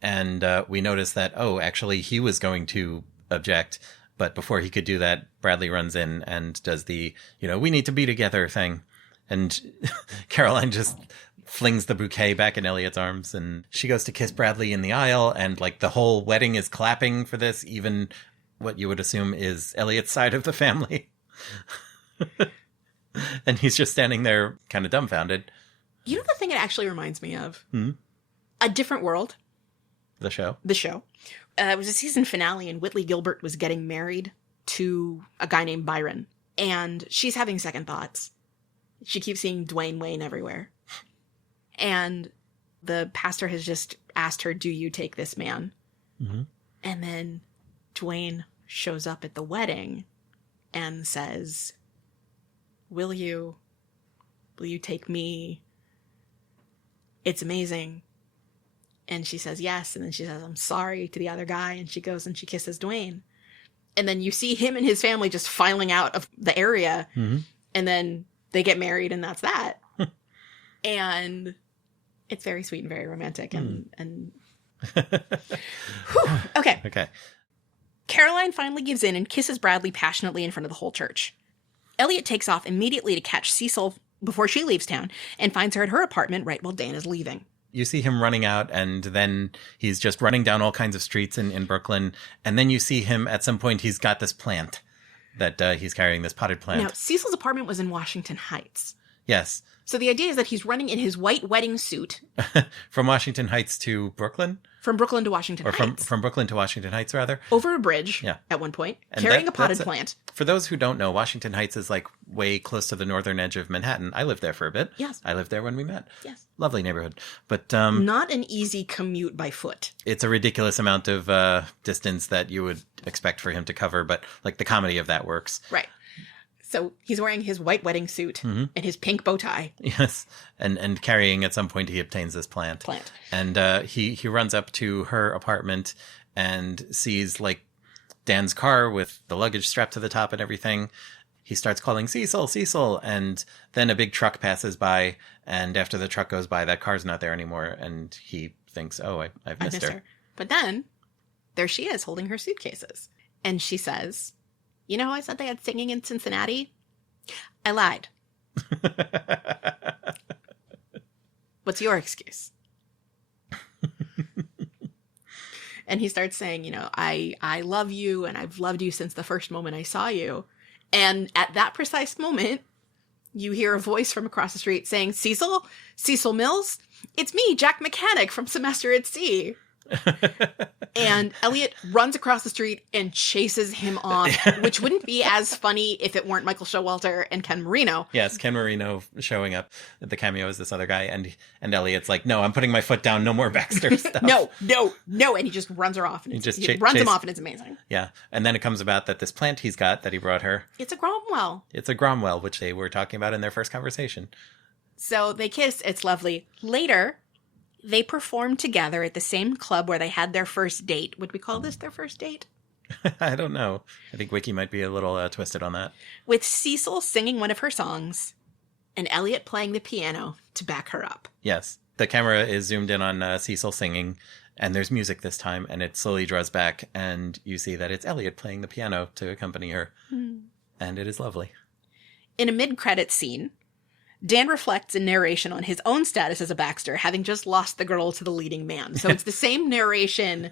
And we noticed that, actually he was going to object, but before he could do that, Bradley runs in and does the, we need to be together thing. And Caroline just flings the bouquet back in Elliot's arms, and she goes to kiss Bradley in the aisle, and like the whole wedding is clapping for this, even what you would assume is Elliot's side of the family. And he's just standing there kind of dumbfounded. You know the thing it actually reminds me of? Hmm? A Different World. The show? The show. It was a season finale and Whitley Gilbert was getting married to a guy named Byron. And she's having second thoughts. She keeps seeing Dwayne Wayne everywhere. And the pastor has just asked her, do you take this man? Mm-hmm. And then Dwayne shows up at the wedding and says, will you take me? It's amazing. And she says yes. And then she says, I'm sorry to the other guy. And she goes and she kisses Dwayne. And then you see him and his family just filing out of the area. Mm-hmm. And then they get married and that's that. And it's very sweet and very romantic. And Okay. Okay. Caroline finally gives in and kisses Bradley passionately in front of the whole church. Elliot takes off immediately to catch Cecil before she leaves town and finds her at her apartment right while Dan is leaving. You see him running out, and then he's just running down all kinds of streets in Brooklyn. And then you see him at some point, he's got this plant that he's carrying, this potted plant. Now, Cecil's apartment was in Washington Heights. Yes. So the idea is that he's running in his white wedding suit. From Washington Heights to Brooklyn? From Brooklyn to Washington Or Heights. from Brooklyn to Washington Heights, rather. Over a bridge at one point, and carrying a potted plant. For those who don't know, Washington Heights is like way close to the northern edge of Manhattan. I lived there for a bit. Yes. I lived there when we met. Yes. Lovely neighborhood. But not an easy commute by foot. It's a ridiculous amount of distance that you would expect for him to cover, but like the comedy of that works. Right. So he's wearing his white wedding suit and his pink bow tie. Yes. And carrying, at some point, he obtains this plant. And he runs up to her apartment and sees like Dan's car with the luggage strapped to the top and everything. He starts calling Cecil, Cecil. And then a big truck passes by. And after the truck goes by, that car's not there anymore. And he thinks, oh, I've missed her. But then there she is holding her suitcases. And she says, you know how I said they had singing in Cincinnati? I lied. What's your excuse? And he starts saying, you know, I love you, and I've loved you since the first moment I saw you. And at that precise moment, you hear a voice from across the street saying, Cecil? Cecil Mills? It's me, Jack Mechanic from Semester at Sea. And Elliot runs across the street and chases him off, which wouldn't be as funny if it weren't Michael Showalter and Ken Marino. Yes, Ken Marino showing up. The cameo is this other guy, and Elliot's like, no, I'm putting my foot down. No more Baxter stuff. No. And he just runs her off. And he runs him off, and it's amazing. Yeah, and then it comes about that this plant he's got that he brought her. It's a Cromwell. It's a Cromwell, which they were talking about in their first conversation. So they kiss. It's lovely. Later, they perform together at the same club where they had their first date. Would we call this their first date? I don't know. I think Wiki might be a little twisted on that. With Cecil singing one of her songs and Elliot playing the piano to back her up. Yes. The camera is zoomed in on Cecil singing, and there's music this time, and it slowly draws back, and you see that it's Elliot playing the piano to accompany her. And it is lovely. In a mid-credits scene, Dan reflects in narration on his own status as a Baxter, having just lost the girl to the leading man. So it's the same narration.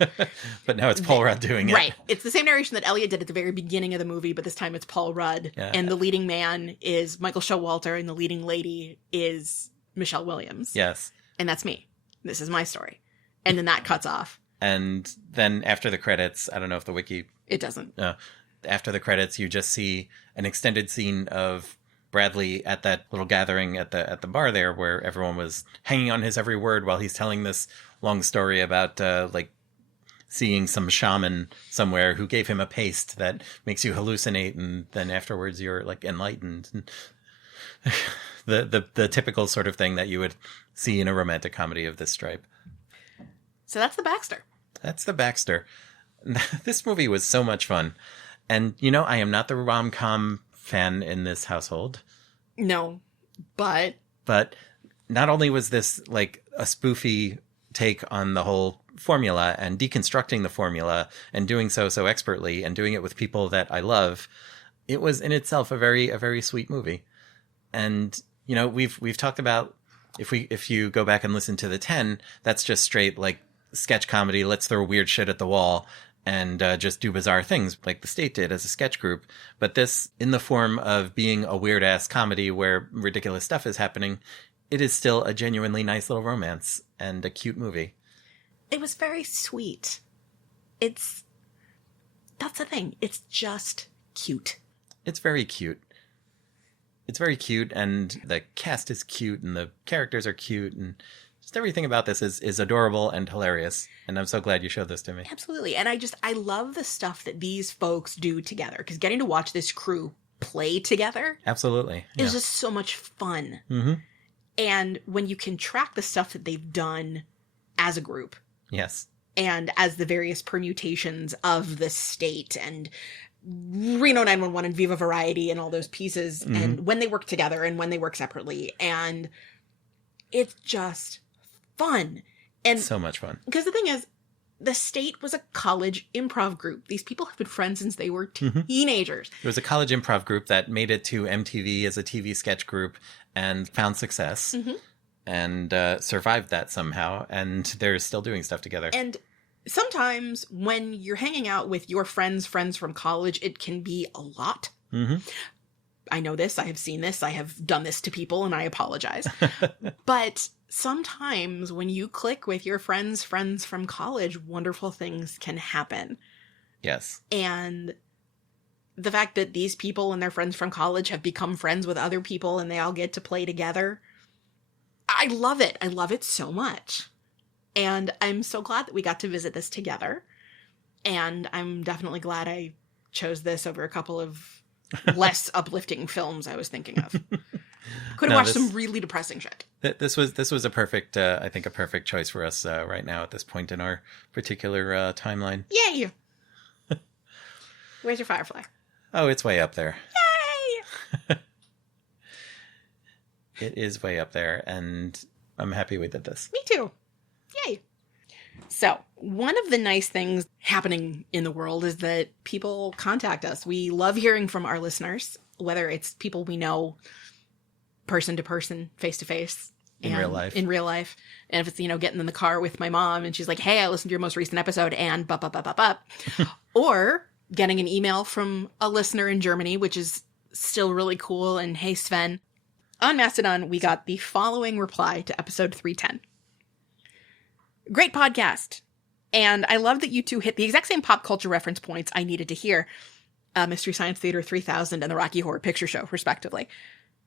But now it's Paul Rudd doing it. Right. It's the same narration that Elliot did at the very beginning of the movie, but this time it's Paul Rudd. Yeah. And the leading man is Michael Showalter, and the leading lady is Michelle Williams. Yes. And that's me. This is my story. And then that cuts off. And then after the credits, I don't know if the Wiki... It doesn't. After the credits, you just see an extended scene of Bradley at that little gathering at the bar there, where everyone was hanging on his every word while he's telling this long story about like seeing some shaman somewhere who gave him a paste that makes you hallucinate, and then afterwards you're like enlightened. And the typical sort of thing that you would see in a romantic comedy of this stripe. So that's the Baxter. That's the Baxter. This movie was so much fun. And, you know, I am not the rom-com fan in this household. No, but not only was this like a spoofy take on the whole formula and deconstructing the formula and doing so expertly and doing it with people that I love, it was in itself a very sweet movie. And, you know, we've talked about, if you go back and listen to the 10, that's just straight like sketch comedy. Let's throw weird shit at the wall and just do bizarre things like the State did as a sketch group. But this, in the form of being a weird-ass comedy where ridiculous stuff is happening, it is still a genuinely nice little romance and a cute movie. It was very sweet. That's the thing. It's just cute. It's very cute. It's very cute, and the cast is cute, and the characters are cute, and just everything about this is adorable and hilarious. And I'm so glad you showed this to me. Absolutely. And I love the stuff that these folks do together, because getting to watch this crew play together. Absolutely. Is just so much fun. Mm-hmm. And when you can track the stuff that they've done as a group. Yes. And as the various permutations of the State and Reno 911 and Viva Variety and all those pieces, Mm-hmm. and when they work together and when they work separately. And it's just fun. And so much fun. Because the thing is, the State was a college improv group. These people have been friends since they were teenagers. It was a college improv group that made it to MTV as a TV sketch group and found success and survived that somehow. And they're still doing stuff together. And sometimes when you're hanging out with your friends from college, it can be a lot. Mm-hmm. I know this, I have seen this, I have done this to people, and I apologize. But sometimes when you click with your friends from college, wonderful things can happen. Yes. And the fact that these people and their friends from college have become friends with other people and they all get to play together, I love it. I love it so much. And I'm so glad that we got to visit this together. And I'm definitely glad I chose this over a couple of less uplifting films I was thinking of. Could have watched some really depressing shit. This was a perfect, I think, a perfect choice for us right now at this point in our particular timeline. Yay! Where's your Firefly? Oh, it's way up there. Yay! It is way up there, and I'm happy we did this. Me too. Yay! So, one of the nice things happening in the world is that people contact us. We love hearing from our listeners, whether it's people we know person to person, face to face. In real life. And if it's, getting in the car with my mom and she's like, hey, I listened to your most recent episode and bup. Or getting an email from a listener in Germany, which is still really cool. And hey, Sven. On Mastodon, we got the following reply to episode 310. Great podcast. And I love that you two hit the exact same pop culture reference points I needed to hear. Mystery Science Theater 3000 and the Rocky Horror Picture Show, respectively.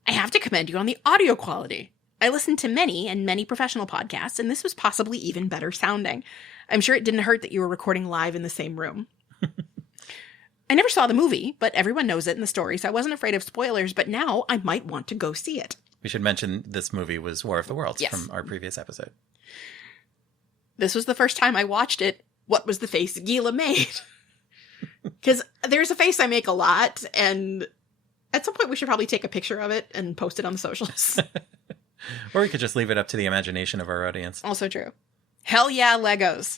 I have to commend you on the audio quality. I listened to many professional podcasts, and this was possibly even better sounding. I'm sure it didn't hurt that you were recording live in the same room. I never saw the movie, but everyone knows it in the story, so I wasn't afraid of spoilers, but now I might want to go see it. We should mention this movie was War of the Worlds. Yes. From our previous episode. This was the first time I watched it. What was the face Gila made? Because there's a face I make a lot, and at some point we should probably take a picture of it and post it on the socials. Or we could just leave it up to the imagination of our audience. Also true. Hell yeah, Legos.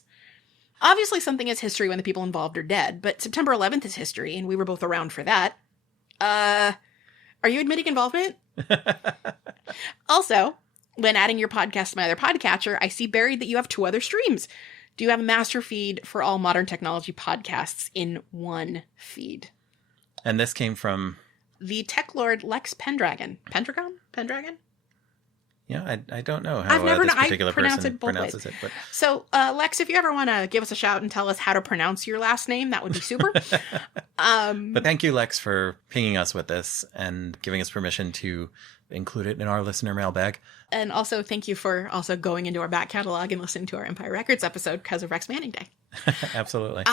Obviously something is history when the people involved are dead, but September 11th is history, and we were both around for that. Are you admitting involvement? Also, when adding your podcast to my other podcatcher, I see buried that you have 2 other streams. Do you have a master feed for all modern technology podcasts in one feed? And this came from... the tech lord Lex Pendragon. Pendragon? Yeah, I don't know I've how never this I particular pronounce person it both pronounces ways. it. But... So, Lex, if you ever want to give us a shout and tell us how to pronounce your last name, that would be super. But thank you, Lex, for pinging us with this and giving us permission to include it in our listener mailbag. And also, thank you for also going into our back catalog and listening to our Empire Records episode because of Rex Manning Day. Absolutely.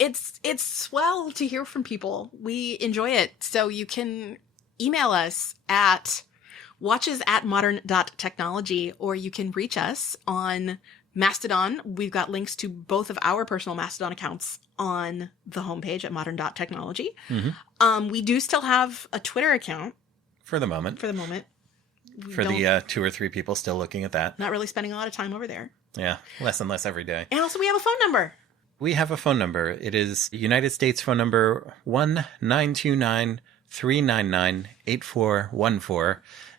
It's swell to hear from people. We enjoy it. So you can email us at watches@modern.technology, or you can reach us on Mastodon. We've got links to both of our personal Mastodon accounts on the homepage at modern.technology. Mm-hmm. We do still have a Twitter account. For the moment. For the 2 or 3 people still looking at that. Not really spending a lot of time over there. Yeah, less and less every day. And also we have a phone number. We have a phone number. It is United States phone number 1-929-399-8414.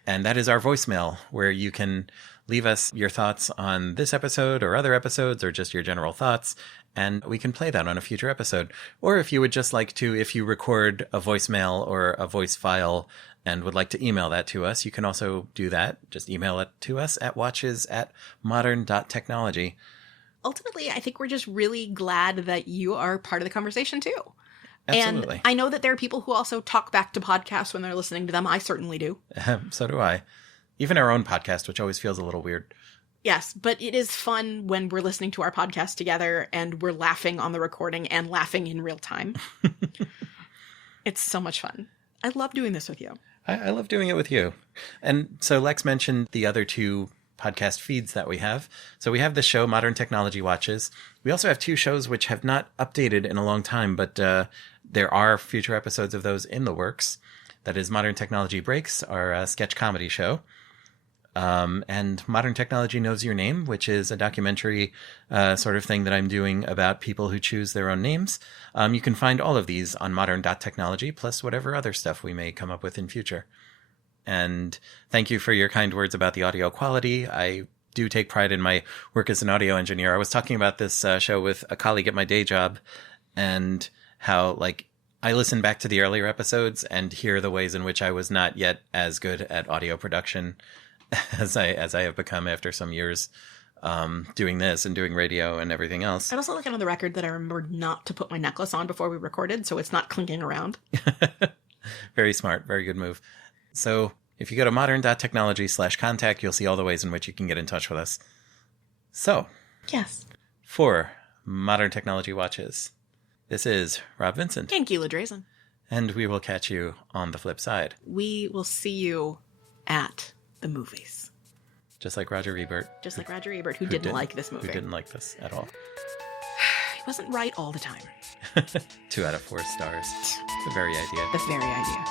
And that is our voicemail, where you can leave us your thoughts on this episode or other episodes, or just your general thoughts, and we can play that on a future episode. Or if you would just like to, if you record a voicemail or a voice file and would like to email that to us, you can also do that. Just email it to us at watches@modern.technology. Ultimately, I think we're just really glad that you are part of the conversation too. Absolutely. And I know that there are people who also talk back to podcasts when they're listening to them. I certainly do. So do I. Even our own podcast, which always feels a little weird. Yes, but it is fun when we're listening to our podcast together and we're laughing on the recording and laughing in real time. It's so much fun. I love doing this with you. I love doing it with you. And so Lex mentioned the other 2 podcast feeds that we have. So we have the show Modern Technology Watches. We also have 2 shows which have not updated in a long time, but there are future episodes of those in the works. That is Modern Technology Breaks, our sketch comedy show. And Modern Technology Knows Your Name, which is a documentary sort of thing that I'm doing about people who choose their own names. You can find all of these on modern.technology, plus whatever other stuff we may come up with in future. And thank you for your kind words about the audio quality. I do take pride in my work as an audio engineer. I was talking about this show with a colleague at my day job, and how, like, I listen back to the earlier episodes and hear the ways in which I was not yet as good at audio production as I have become after some years doing this and doing radio and everything else. I'd also like on the record that I remembered not to put my necklace on before we recorded, so it's not clinking around. Very smart. Very good move. So if you go to modern.technology/contact, you'll see all the ways in which you can get in touch with us. So, Yes. for Modern Technology Watches, this is Rob Vincent. And Gila Drazen. And we will catch you on the flip side. We will see you at the movies. Just like Roger Ebert. Just like Roger Ebert, who didn't like this movie. Who didn't like this at all. He wasn't right all the time. 2 out of 4 stars. The very idea. The very idea.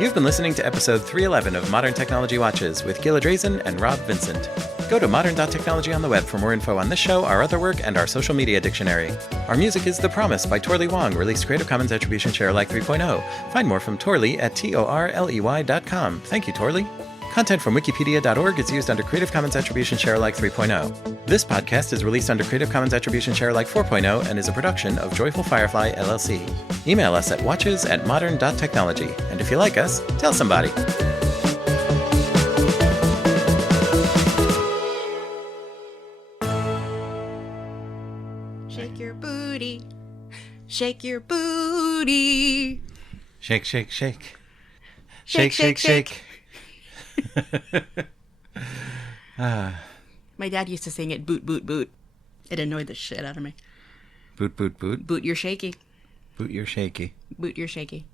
You've been listening to episode 311 of Modern Technology Watches with Gila Drazen and Rob Vincent. Go to modern.technology on the web for more info on this show, our other work, and our social media dictionary. Our music is The Promise by Torley Wong, released Creative Commons Attribution Share Alike 3.0. Find more from Torley at torley.com. Thank you, Torley. Content from wikipedia.org is used under Creative Commons Attribution Share Alike 3.0. This podcast is released under Creative Commons Attribution Share Alike 4.0 and is a production of Joyful Firefly, LLC. Email us at watches@modern.technology. And if you like us, tell somebody. Shake your booty. Shake your booty. Shake, shake, shake. Shake, shake, shake. My dad used to sing it boot, boot, boot. It annoyed the shit out of me. Boot, boot, boot. Boot, you're shaky. Boot, you're shaky. Boot, you're shaky.